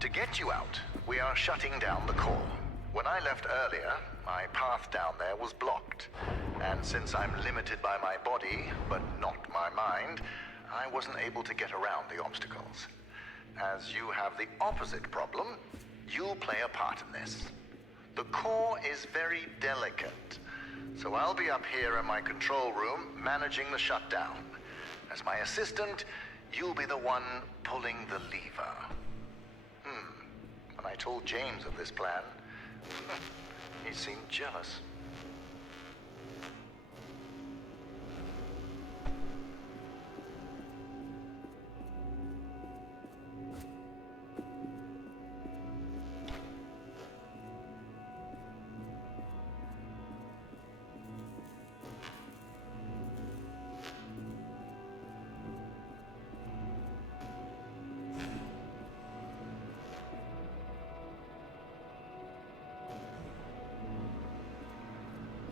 To get you out, we are shutting down the core. When I left earlier, my path down there was blocked. And since I'm limited by my body, but not my mind, I wasn't able to get around the obstacles. As you have the opposite problem, you'll play a part in this. The core is very delicate, so I'll be up here in my control room managing the shutdown. As my assistant, you'll be the one pulling the lever. When I told James of this plan, he seemed jealous.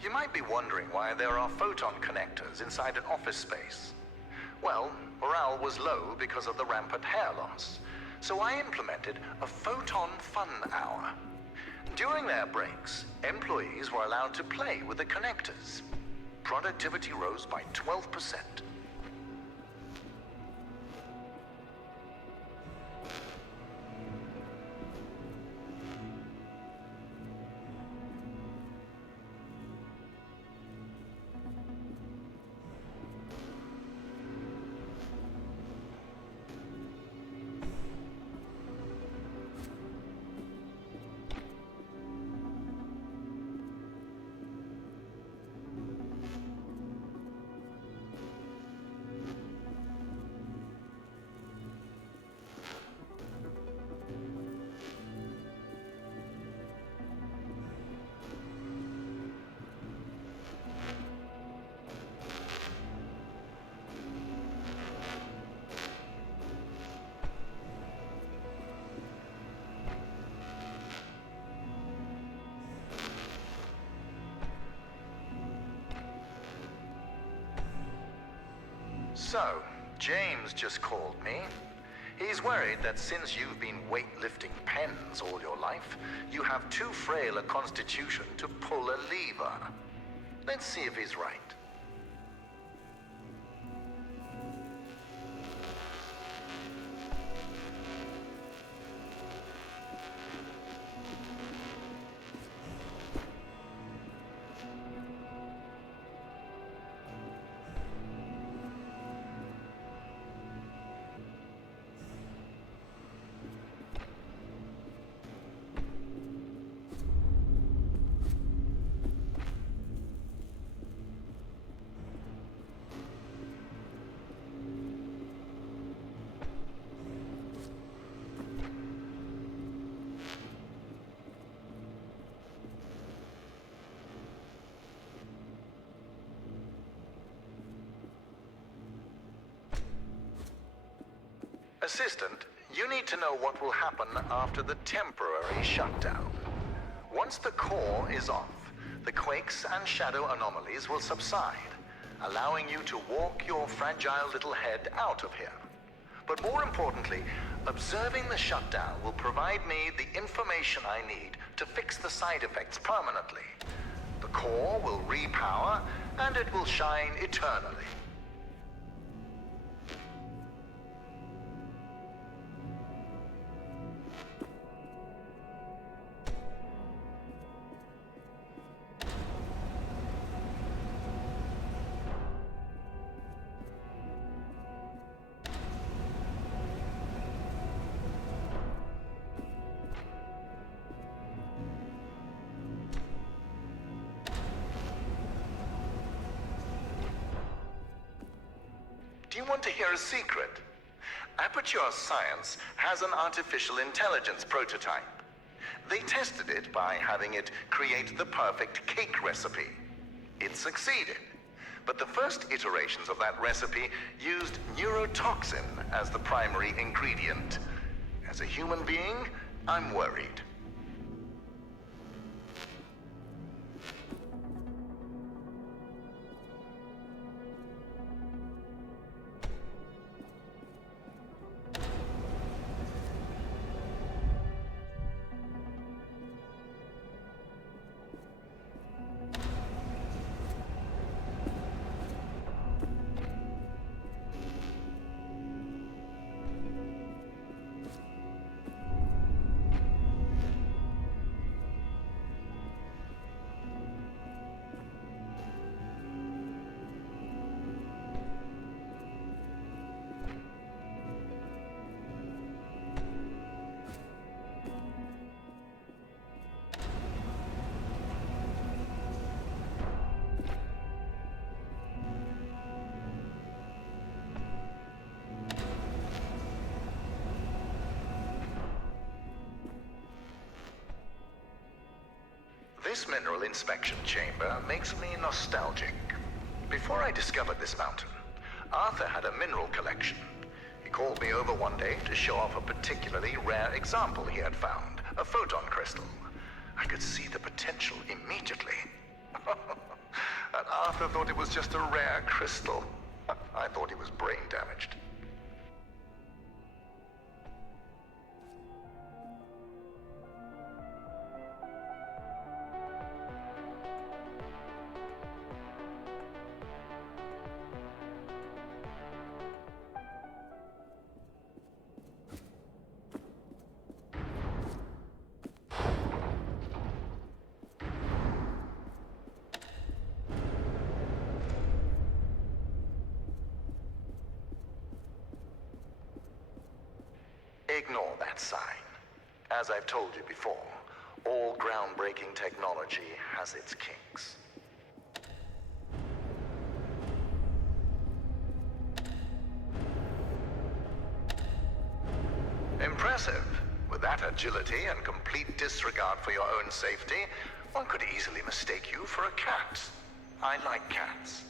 You might be wondering why there are photon connectors inside an office space. Well, morale was low because of the rampant hair loss, so I implemented a photon fun hour. During their breaks, employees were allowed to play with the connectors. Productivity rose by 12%. So, James just called me. He's worried that since you've been weightlifting pens all your life, you have too frail a constitution to pull a lever. Let's see if he's right. Assistant, you need to know what will happen after the temporary shutdown. Once the core is off, the quakes and shadow anomalies will subside. allowing you to walk your fragile little head out of here. But more importantly, observing the shutdown will provide me the information I need to fix the side effects permanently. The core will repower, and it will shine eternally. Do you want to hear a secret? Aperture Science has an artificial intelligence prototype. They tested it by having it create the perfect cake recipe. It succeeded. But the first iterations of that recipe used neurotoxin as the primary ingredient. As a human being, I'm worried. This mineral inspection chamber makes me nostalgic. Before I discovered this mountain, Arthur had a mineral collection. He called me over one day to show off a particularly rare example he had found, a photon crystal. I could see the potential immediately. And Arthur thought it was just a rare crystal. I thought he was brain damaged. Ignore that sign. As I've told you before, all groundbreaking technology has its kinks. Impressive. With that agility and complete disregard for your own safety, one could easily mistake you for a cat. I like cats.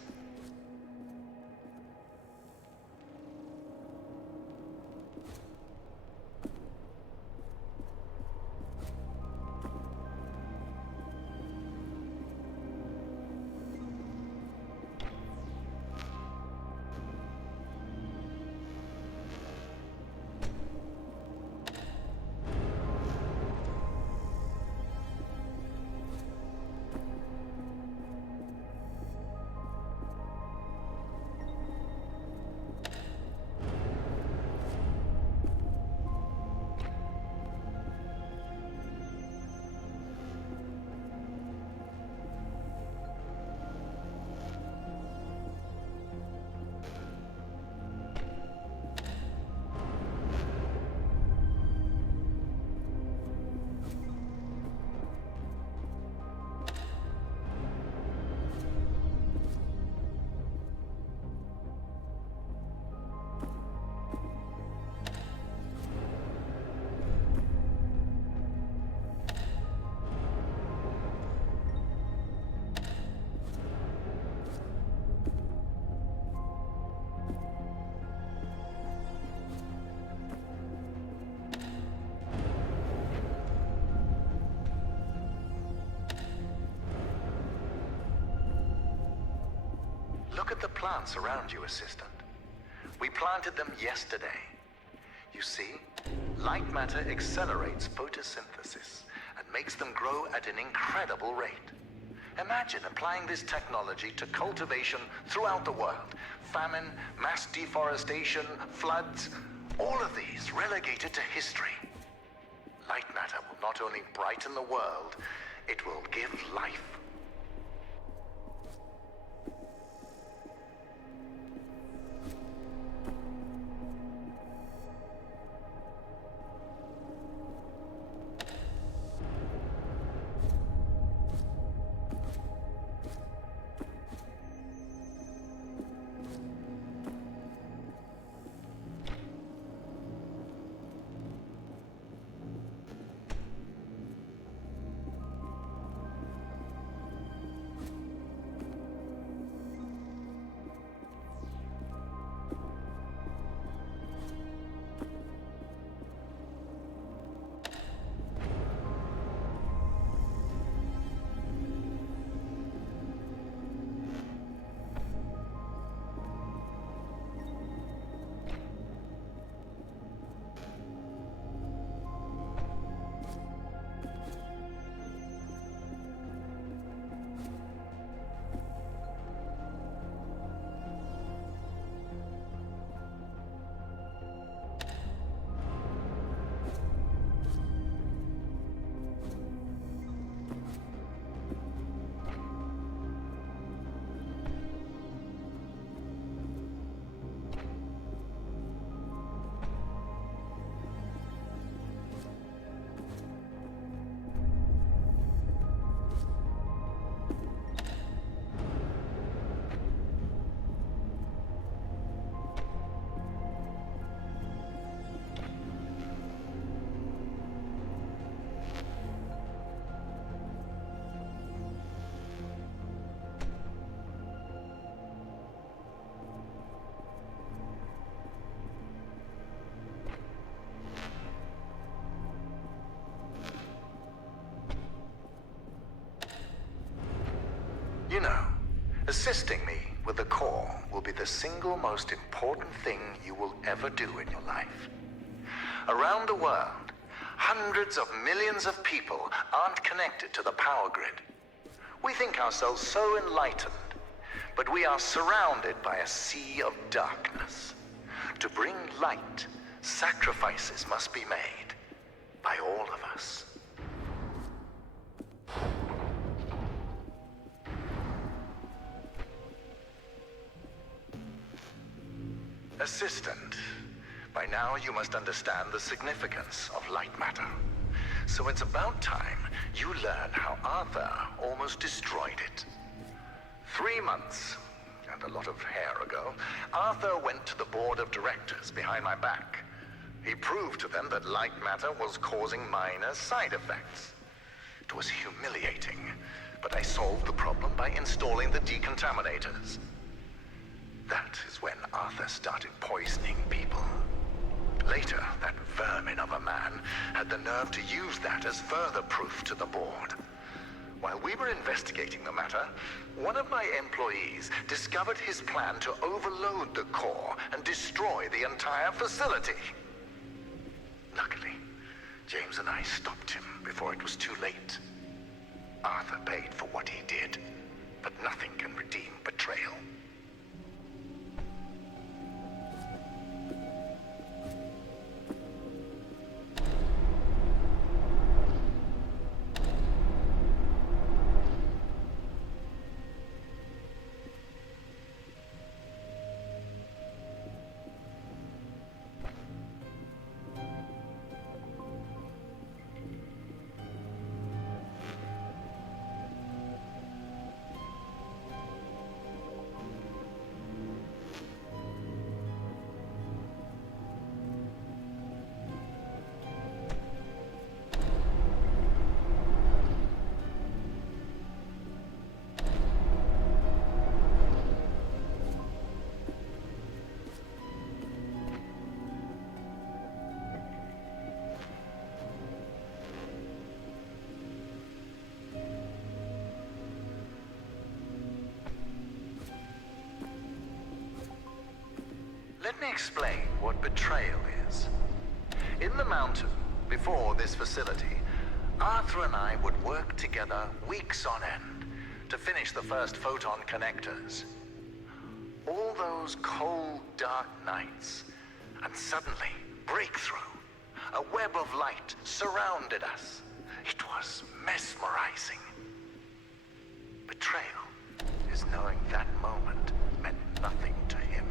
Look at the plants around you, Assistant. We planted them yesterday. You see, light matter accelerates photosynthesis and makes them grow at an incredible rate. Imagine applying this technology to cultivation throughout the world. Famine, mass deforestation, floods, all of these relegated to history. Light matter will not only brighten the world, it will give life. You know, assisting me with the core will be the single most important thing you will ever do in your life. Around the world, hundreds of millions of people aren't connected to the power grid. We think ourselves so enlightened, but we are surrounded by a sea of darkness. To bring light, sacrifices must be made by all of us. Assistant, by now you must understand the significance of light matter. So it's about time you learn how Arthur almost destroyed it. 3 months, and a lot of hair ago, Arthur went to the board of directors behind my back. He proved to them that light matter was causing minor side effects. It was humiliating, but I solved the problem by installing the decontaminators. That is when Arthur started poisoning people. Later, that vermin of a man had the nerve to use that as further proof to the board. While we were investigating the matter, one of my employees discovered his plan to overload the core and destroy the entire facility. Luckily, James and I stopped him before it was too late. Arthur paid for what he did, but nothing can redeem betrayal. Let me explain what betrayal is. In the mountain, before this facility, Arthur and I would work together weeks on end to finish the first photon connectors. All those cold, dark nights, and suddenly, breakthrough. A web of light surrounded us. It was mesmerizing. Betrayal is knowing that moment meant nothing to him.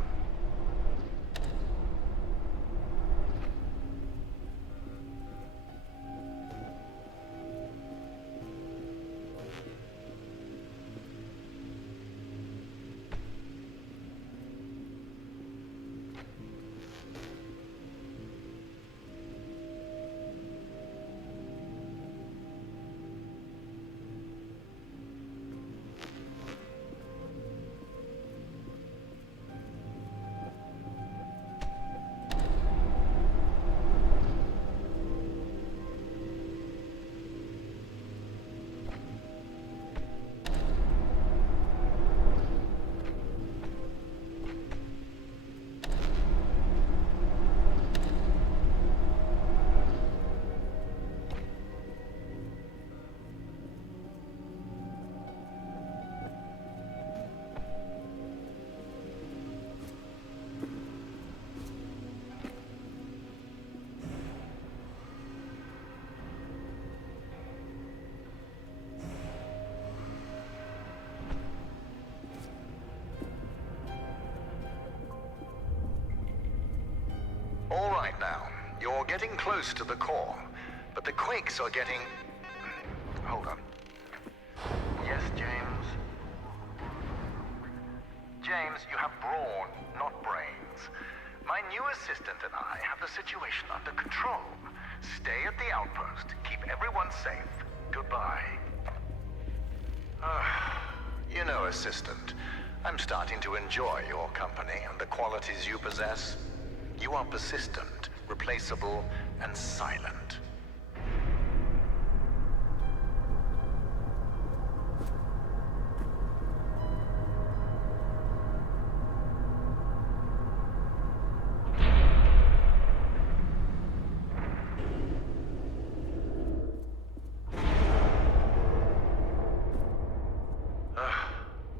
All right now, you're getting close to the core, but the quakes are getting... Hold on. Yes, James? James, you have brawn, not brains. My new assistant and I have the situation under control. Stay at the outpost, keep everyone safe. Goodbye. You know, assistant, I'm starting to enjoy your company and the qualities you possess. You are persistent, replaceable, and silent.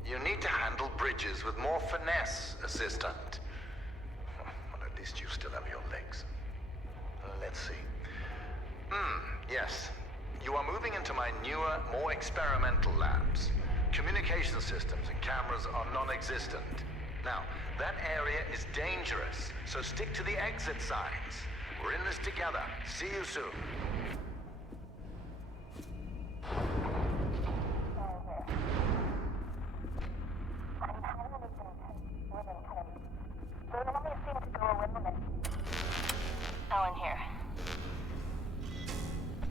You need to handle bridges with more finesse, assistant. At least you still have your legs. Let's see. Yes. You are moving into my newer, more experimental labs. Communication systems and cameras are non-existent. Now, that area is dangerous, so stick to the exit signs. We're in this together. See you soon. Ellen here.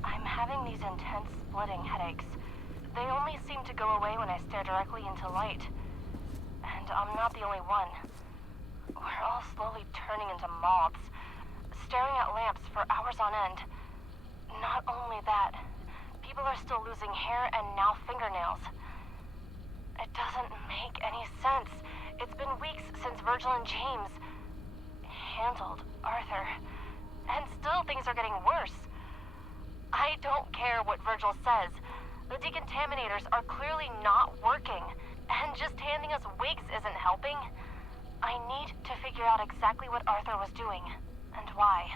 I'm having these intense splitting headaches. They only seem to go away when I stare directly into light. And I'm not the only one. We're all slowly turning into moths, staring at lamps for hours on end. Not only that, people are still losing hair and now fingernails. It doesn't make any sense. It's been weeks since Virgil and James handled Arthur. And still things are getting worse. I don't care what Virgil says. The decontaminators are clearly not working. And just handing us wigs isn't helping. I need to figure out exactly what Arthur was doing. And why.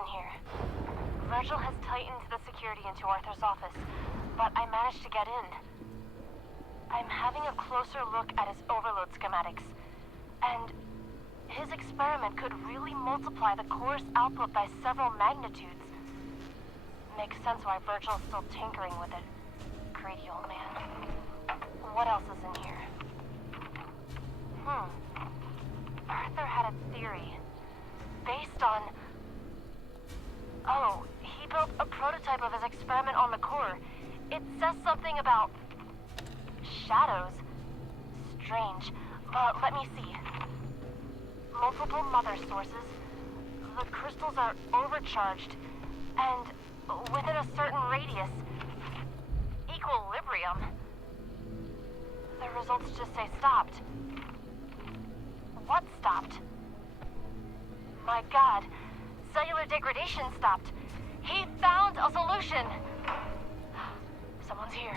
in here. Virgil has tightened the security into Arthur's office, but I managed to get in. I'm having a closer look at his overload schematics, and his experiment could really multiply the core's output by several magnitudes. Makes sense why Virgil's still tinkering with it. Greedy old man. What else is in here? Arthur had a theory. Based on... Oh, he built a prototype of his experiment on the core. It says something about... shadows. Strange. Let me see. Multiple mother sources. The crystals are overcharged. And within a certain radius. Equilibrium. The results just say stopped. What stopped? My God. Cellular degradation stopped. He found a solution. Someone's here.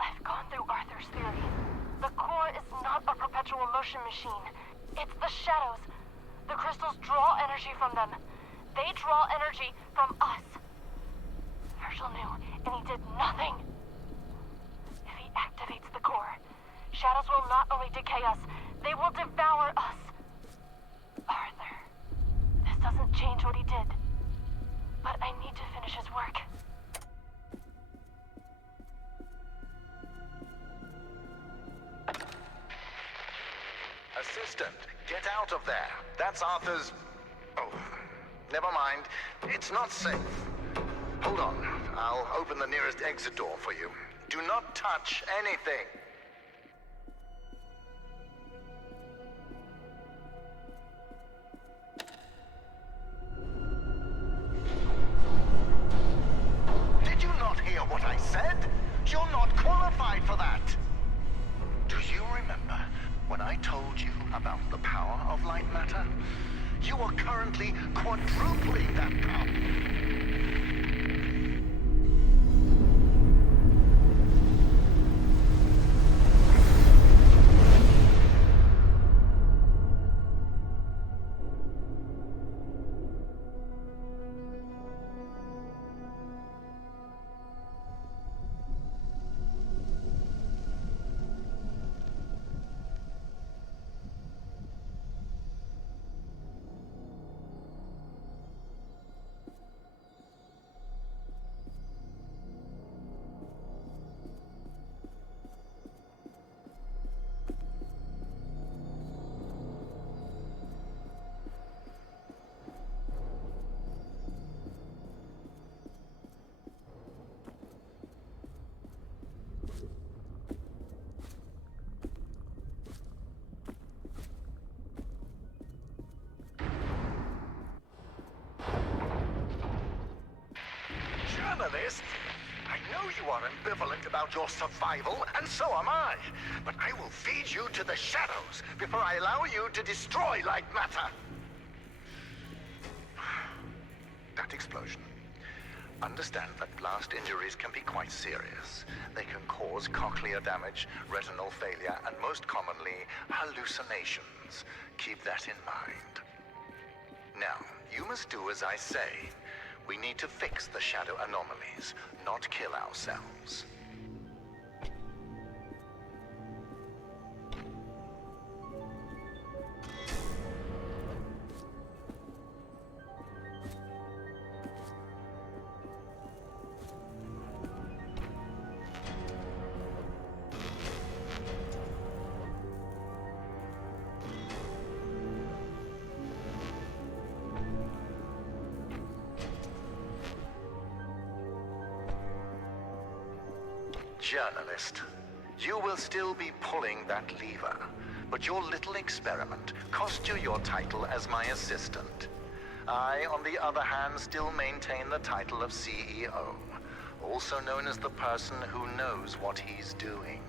I've gone through Arthur's theory. The core is not a perpetual motion machine. It's the shadows. The crystals draw energy from them. They draw energy from us. Virgil knew, and he did nothing. If he activates the core, shadows will not only decay us, they will devour us. Arthur, this doesn't change what he did. But I need to finish his work. Assistant, get out of there. That's Arthur's... Oh, never mind. It's not safe. Hold on. I'll open the nearest exit door for you. Do not touch anything. Did you not hear what I said? You're not qualified for that. Do you remember when I told you about the power of light matter? You are currently quadrupling that power. Journalist? I know you are ambivalent about your survival, and so am I. But I will feed you to the shadows before I allow you to destroy Lightmatter. That explosion. Understand that blast injuries can be quite serious. They can cause cochlear damage, retinal failure, and most commonly, hallucinations. Keep that in mind. Now, you must do as I say. We need to fix the shadow anomalies, not kill ourselves. Journalist, you will still be pulling that lever, but your little experiment cost you your title as my assistant. I, on the other hand, still maintain the title of CEO, also known as the person who knows what he's doing.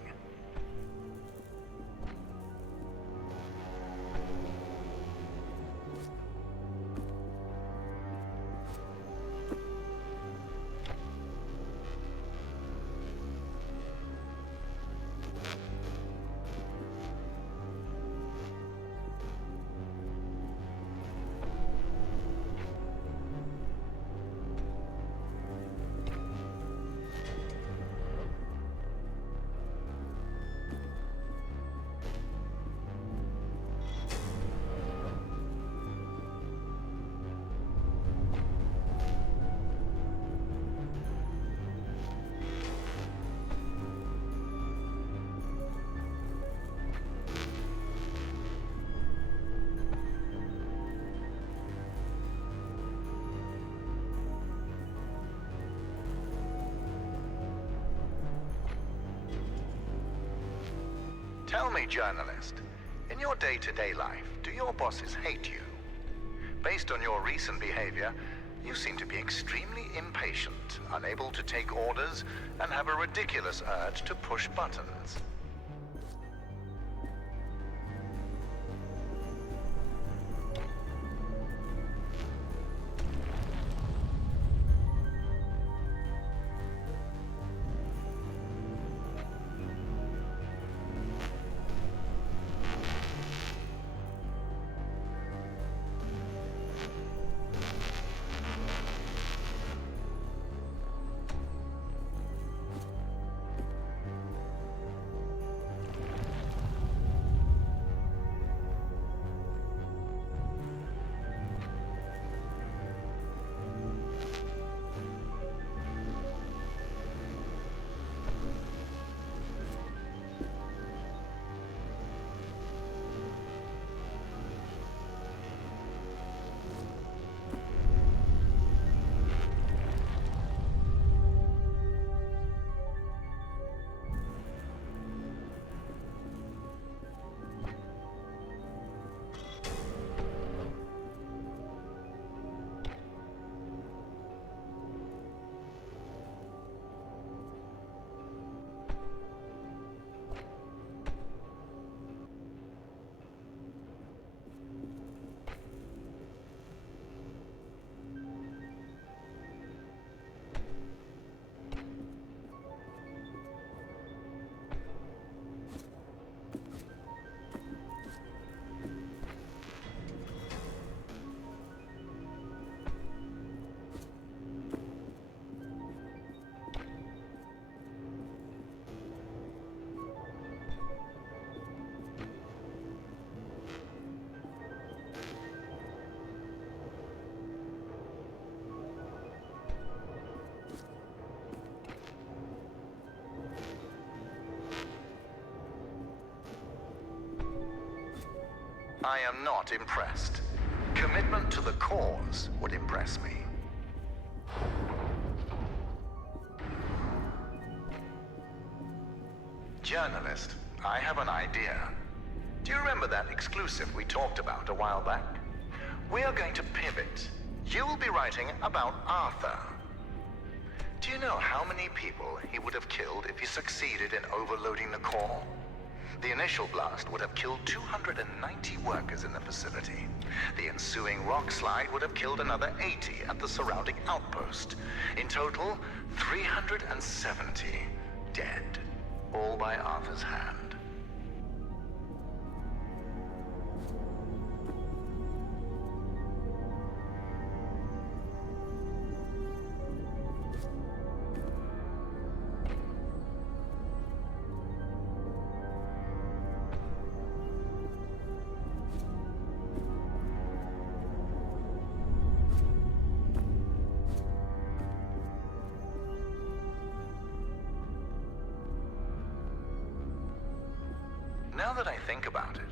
Tell me, journalist, in your day-to-day life, do your bosses hate you? Based on your recent behavior, you seem to be extremely impatient, unable to take orders, and have a ridiculous urge to push buttons. I am not impressed. Commitment to the cause would impress me. Journalist, I have an idea. Do you remember that exclusive we talked about a while back? We are going to pivot. You will be writing about Arthur. Do you know how many people he would have killed if he succeeded in overloading the core? The initial blast would have killed 290 workers in the facility. The ensuing rock slide would have killed another 80 at the surrounding outpost. In total, 370 dead, all by Arthur's hand. Now that I think about it,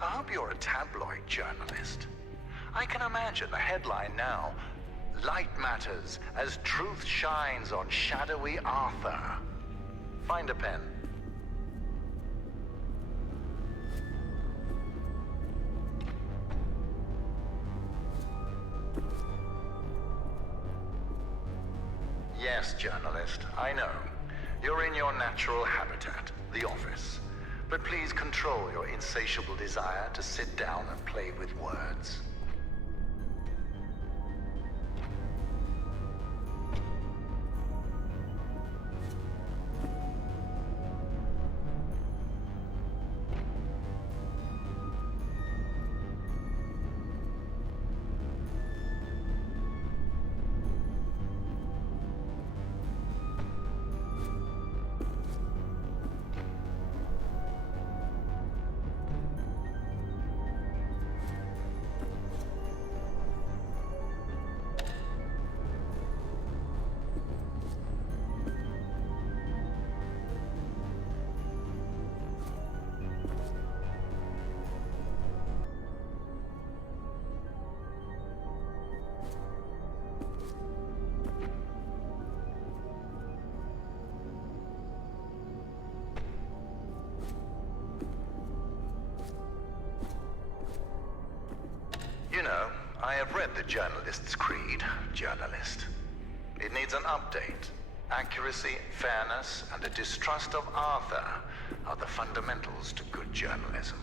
I hope you're a tabloid journalist. I can imagine the headline now, Lightmatter as truth shines on shadowy Arthur. Find a pen. Yes, journalist, I know. You're in your natural habitat, the office. But please control your insatiable desire to sit down and play with words. You know, I have read the journalist's creed, journalist. It needs an update. Accuracy, fairness, and a distrust of Arthur are the fundamentals to good journalism.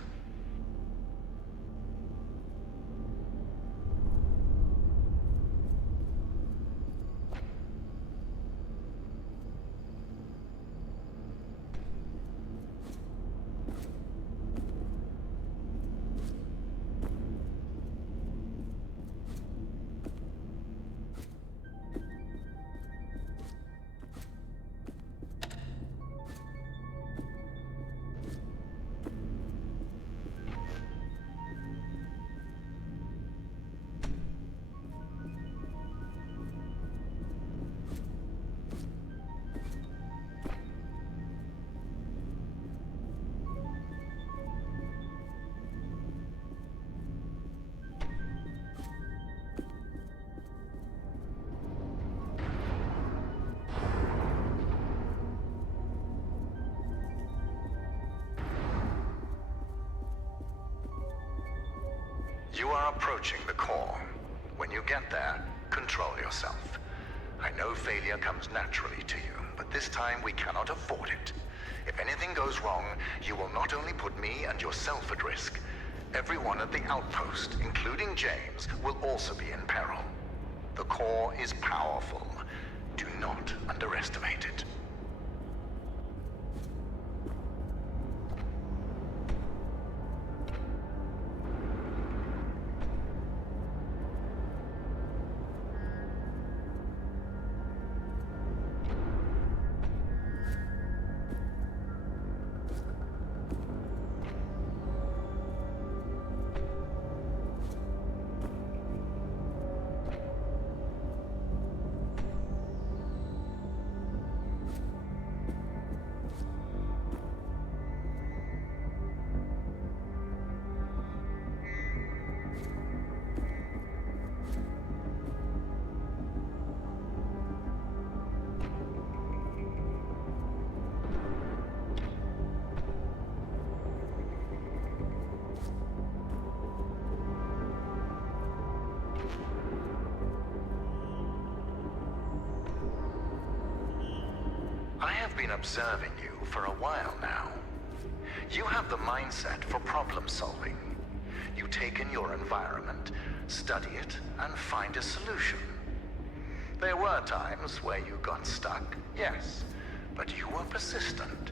You are approaching the core. When you get there, control yourself. I know failure comes naturally to you, but this time we cannot afford it. If anything goes wrong, you will not only put me and yourself at risk. Everyone at the outpost, including James, will also be in peril. The core is powerful. Do not underestimate it. I have been observing you for a while now. You have the mindset for problem solving. You take in your environment, study it, and find a solution. There were times where you got stuck, yes, but you were persistent.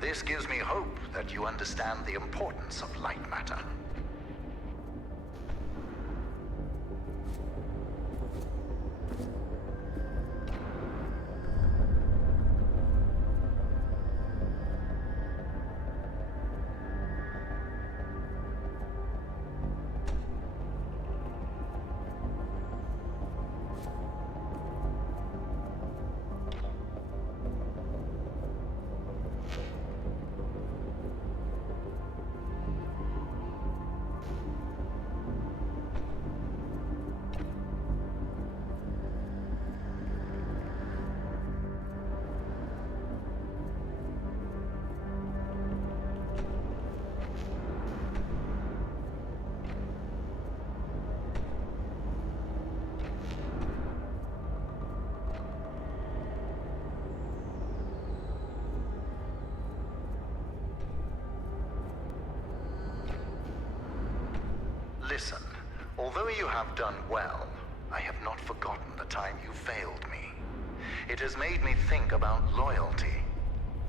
This gives me hope that you understand the importance of light matter. Listen, although you have done well, I have not forgotten the time you failed me. It has made me think about loyalty.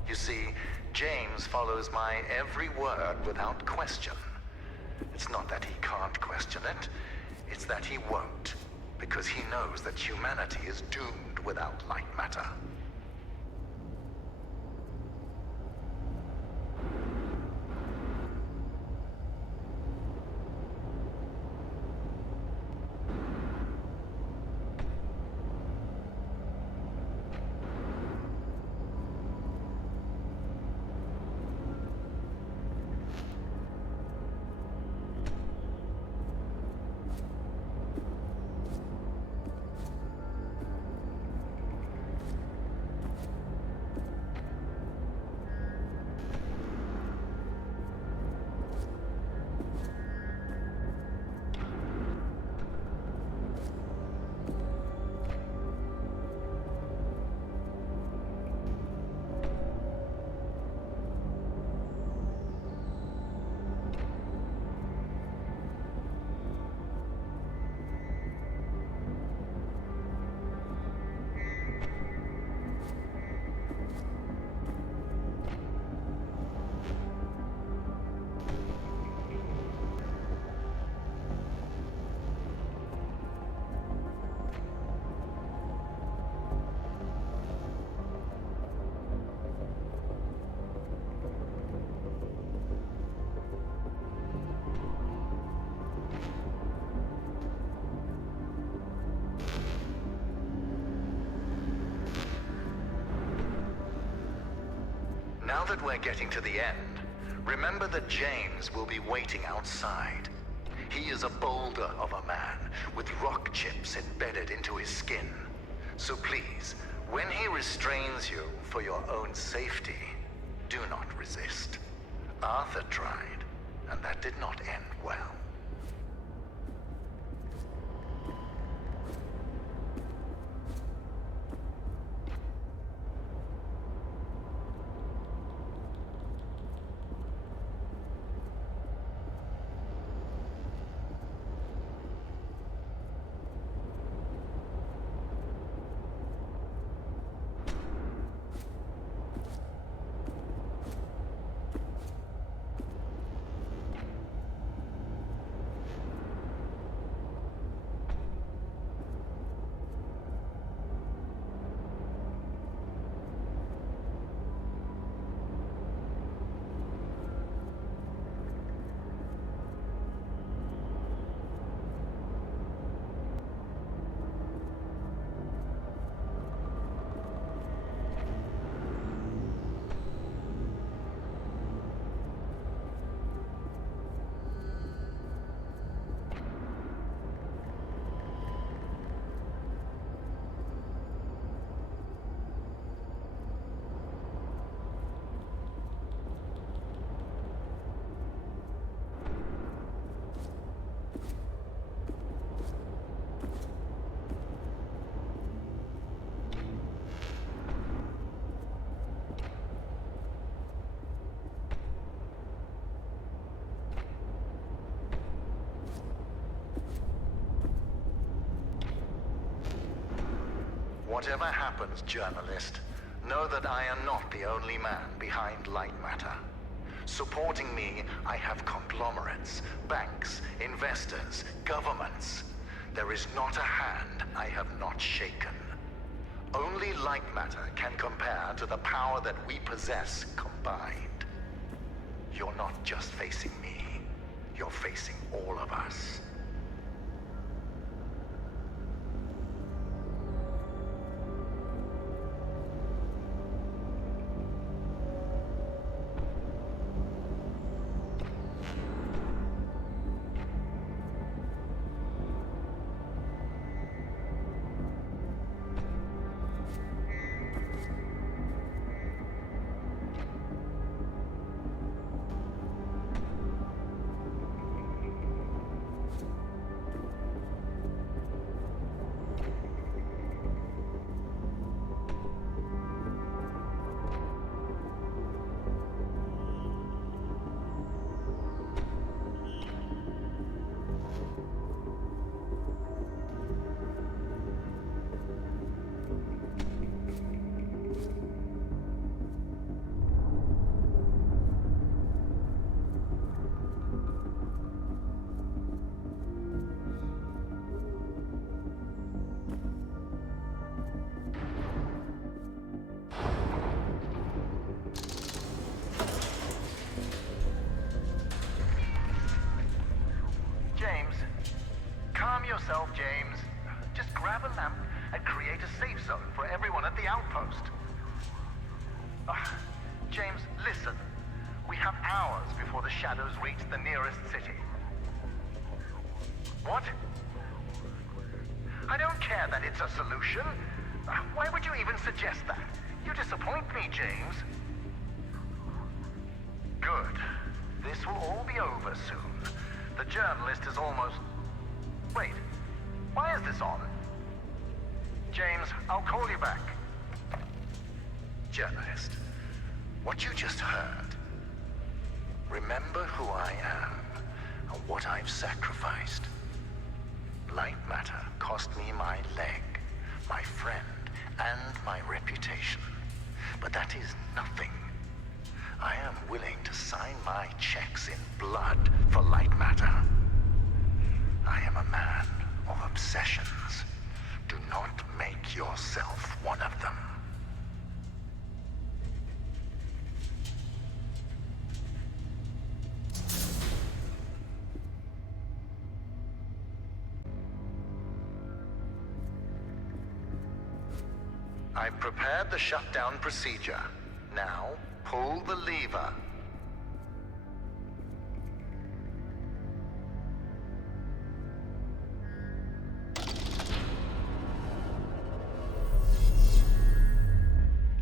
You see, James follows my every word without question. It's not that he can't question it, it's that he won't, because he knows that humanity is doomed without light matter. Now that we're getting to the end, remember that James will be waiting outside. He is a boulder of a man with rock chips embedded into his skin. So please, when he restrains you for your own safety, do not resist. Arthur tried, and that did not end well. Whatever happens, journalist, know that I am not the only man behind Lightmatter. Supporting me, I have conglomerates, banks, investors, governments. There is not a hand I have not shaken. Only Lightmatter can compare to the power that we possess combined. You're not just facing me, you're facing all of us. Yourself, James. Just grab a lamp and create a safe zone for everyone at the outpost. James, listen. We have hours before the shadows reach the nearest city. What? I don't care that it's a solution. Why would you even suggest that? You disappoint me, James. Good. This will all be over soon. The journalist is almost... Wait, why is this on? James, I'll call you back. Journalist, what you just heard. Remember who I am and what I've sacrificed. Lightmatter cost me my leg, my friend, and my reputation. But that is nothing. I am willing to sign my checks in blood for Lightmatter. I am a man of obsessions. Do not make yourself one of them. I've prepared the shutdown procedure. Now, pull the lever.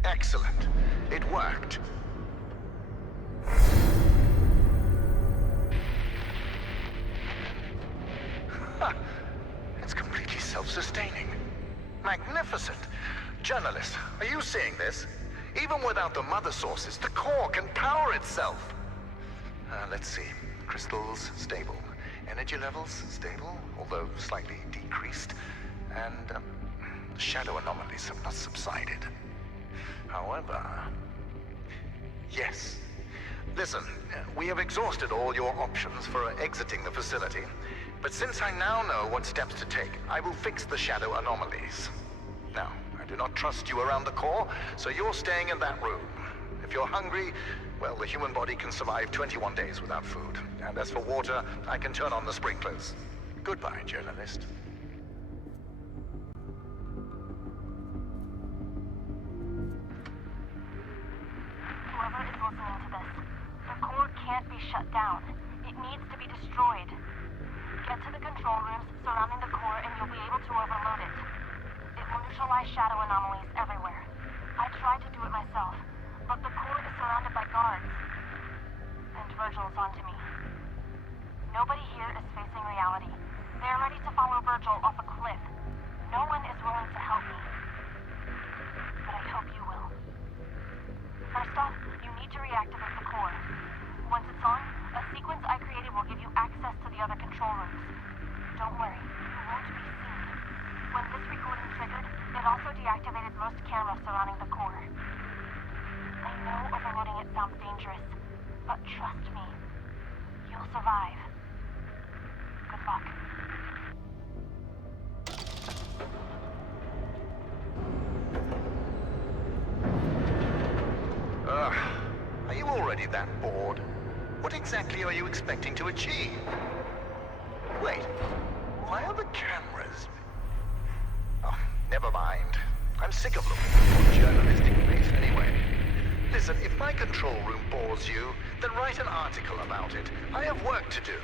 Excellent. It worked. It's completely self-sustaining. Magnificent. Journalist, are you seeing this? Even without the mother sources, the core can power itself. Let's see. Crystals, stable. Energy levels, stable, although slightly decreased. And shadow anomalies have not subsided. However... Yes. Listen, we have exhausted all your options for exiting the facility. But since I now know what steps to take, I will fix the shadow anomalies. Now, I do not trust you around the core, so you're staying in that room. If you're hungry, well, the human body can survive 21 days without food. And as for water, I can turn on the sprinklers. Goodbye, journalist. Whoever is listening to this, the core can't be shut down. It needs to be destroyed. Get to the control rooms surrounding the core and you'll be able to overload it. It will neutralize shadow anomalies everywhere. I tried to do it myself, but the core is surrounded by guards. And Virgil's onto me. Nobody here is facing reality. They're ready to follow Virgil off a cliff. No one is willing to help me. But I hope you will. First off, you need to reactivate the core. Once it's on, a sequence I created will give you access to the other control rooms. Don't worry, you won't be seen. When this recording's triggered, It also deactivated most cameras surrounding the core. I know overloading it sounds dangerous, but trust me, you'll survive. Good luck. Are you already that bored? What exactly are you expecting to achieve? Wait, why are the cameras? Oh, never mind. I'm sick of looking for journalistic base anyway. Listen, if my control room bores you, then write an article about it. I have work to do.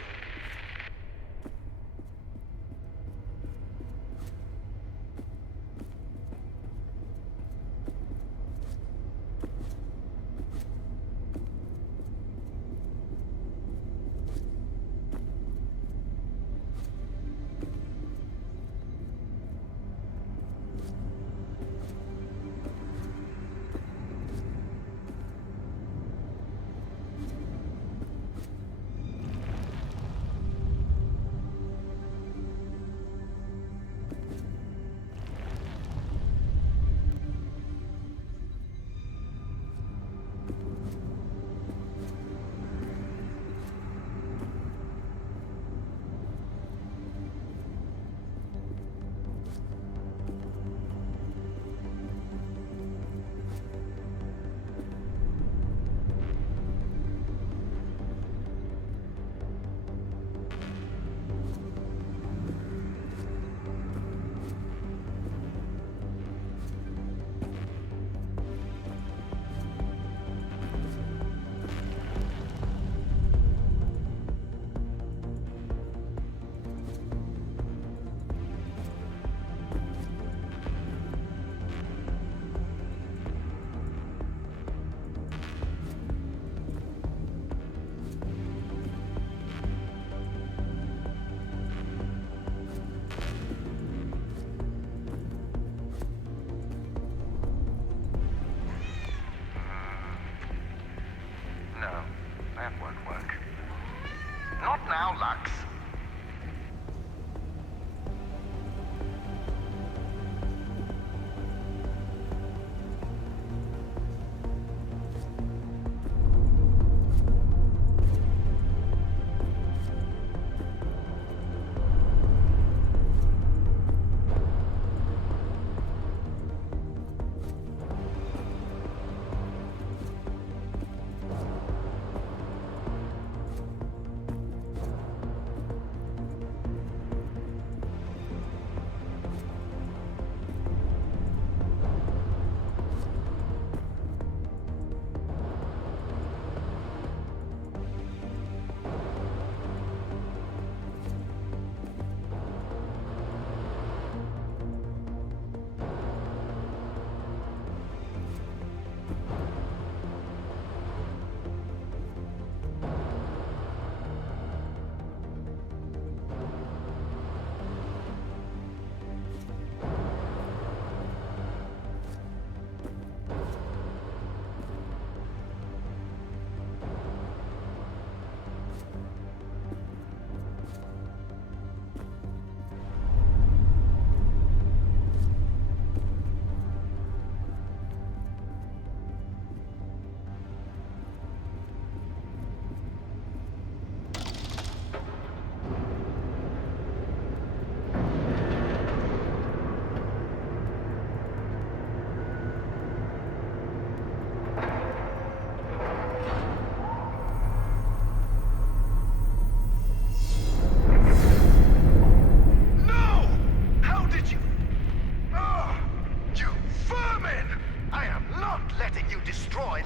Now, Lux.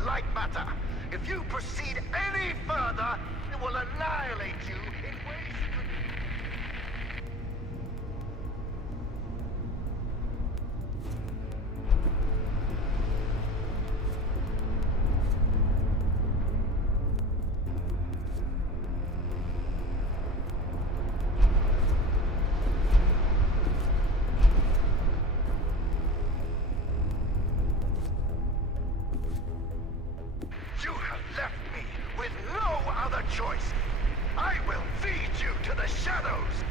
Lightmatter. If you proceed any further, it will annihilate you in ways you could... You have left me with no other choice. I will feed you to the shadows.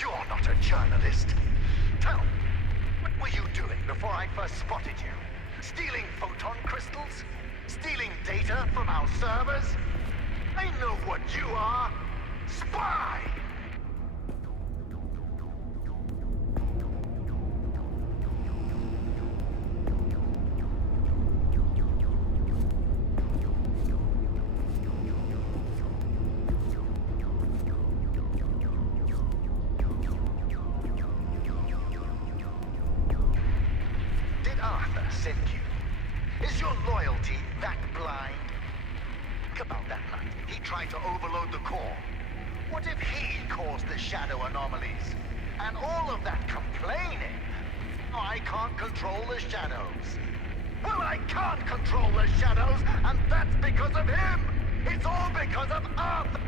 You're not a journalist. Tell me, what were you doing before I first spotted you? Stealing photon crystals? Stealing data from our servers? I know what you are. Spy! Send you? Is your loyalty that blind? Think about that night. He tried to overload the core. What if he caused the shadow anomalies? And all of that complaining? Oh, I can't control the shadows. Well, I can't control the shadows, and that's because of him! It's all because of Arthur!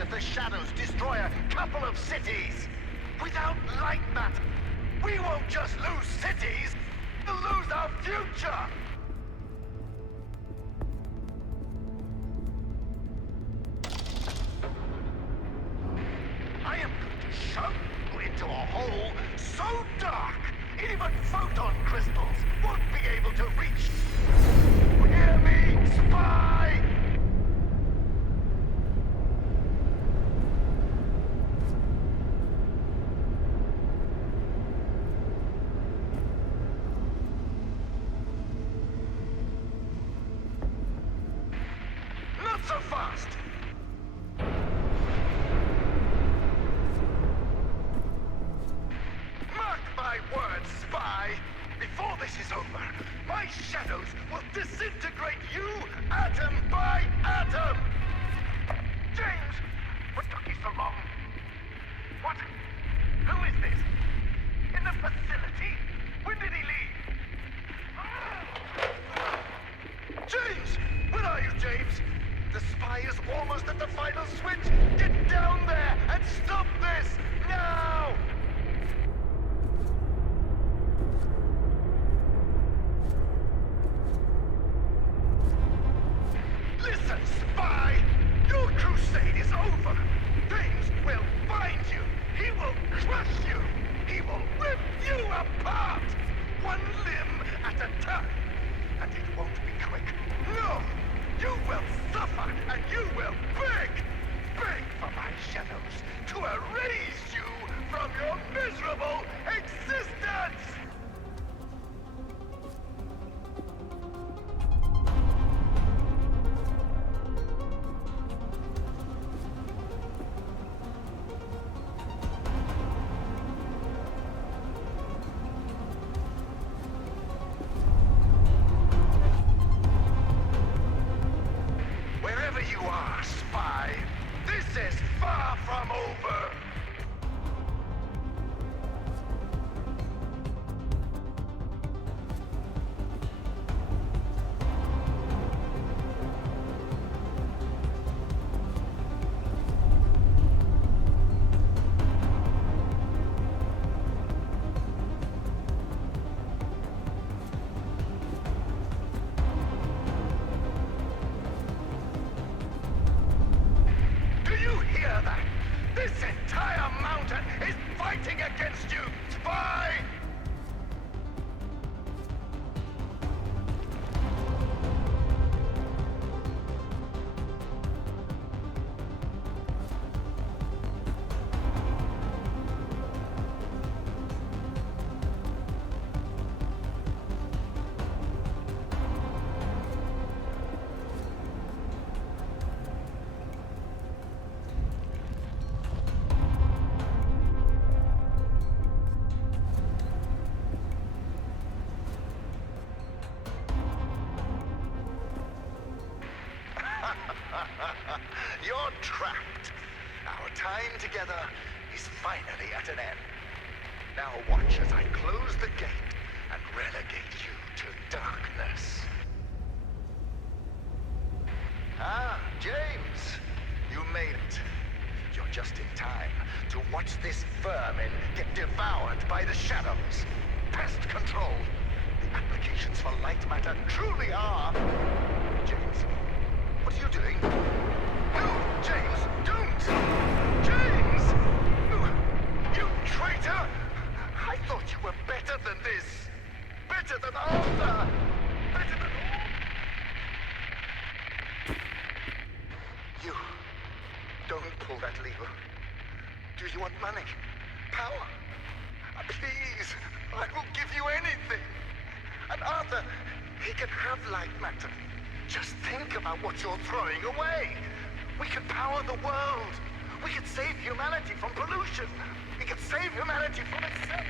If the shadows destroy a couple of cities, without Lightmatter, we won't just lose cities, we'll lose our future! I am going to shove you into a hole so dark, even photon crystals won't be able to reach. Hear me, spy! So fast! Mark my words, spy! Before this is over, my shadows will disintegrate you atom by atom! James! What took you so long? What? Who is this? In the facility? When did he leave? James! Where are you, James? The spy is almost at the final switch! Get down there and stop this! Now! Listen, spy! Your crusade is over! James will find you! He will crush you! He will rip you apart! One limb at a time! And it won't be quick. No! You will suffer, and you will beg for my shadows to erase you from your You're trapped. Our time together is finally at an end. Now watch as I close the gate and relegate you to darkness. Ah, James, you made it. You're just in time to watch this vermin get devoured by the shadows. Pest control. The applications for Lightmatter truly are... James, what are you doing? No, James, don't! James! You traitor! I thought you were better than this. Better than Arthur. Better than all... You... Don't pull that lever. Do you want money? Power? Please, I will give you anything. And Arthur, he can have Lightmatter. Just think about what you're throwing away. We can power the world. We can save humanity from pollution. We can save humanity from itself.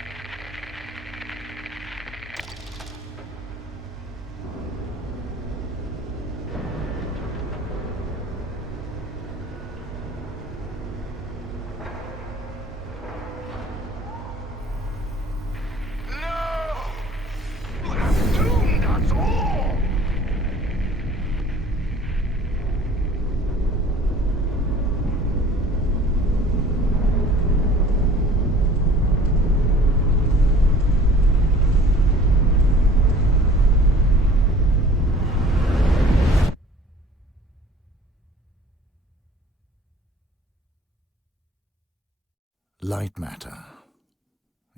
Lightmatter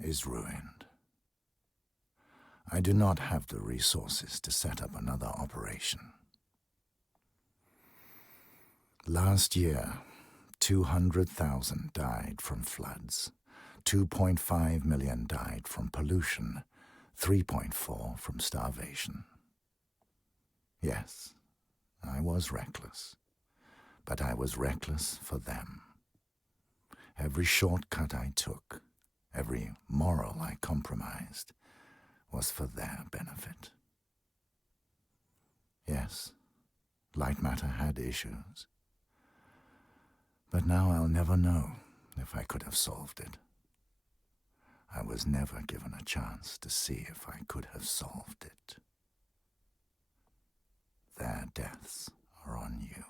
is ruined. I do not have the resources to set up another operation. Last year, 200,000 died from floods, 2.5 million died from pollution, 3.4 from starvation. Yes, I was reckless, but I was reckless for them. Every shortcut I took, every moral I compromised, was for their benefit. Yes, Lightmatter had issues. But now I'll never know if I could have solved it. I was never given a chance to see if I could have solved it. Their deaths are on you.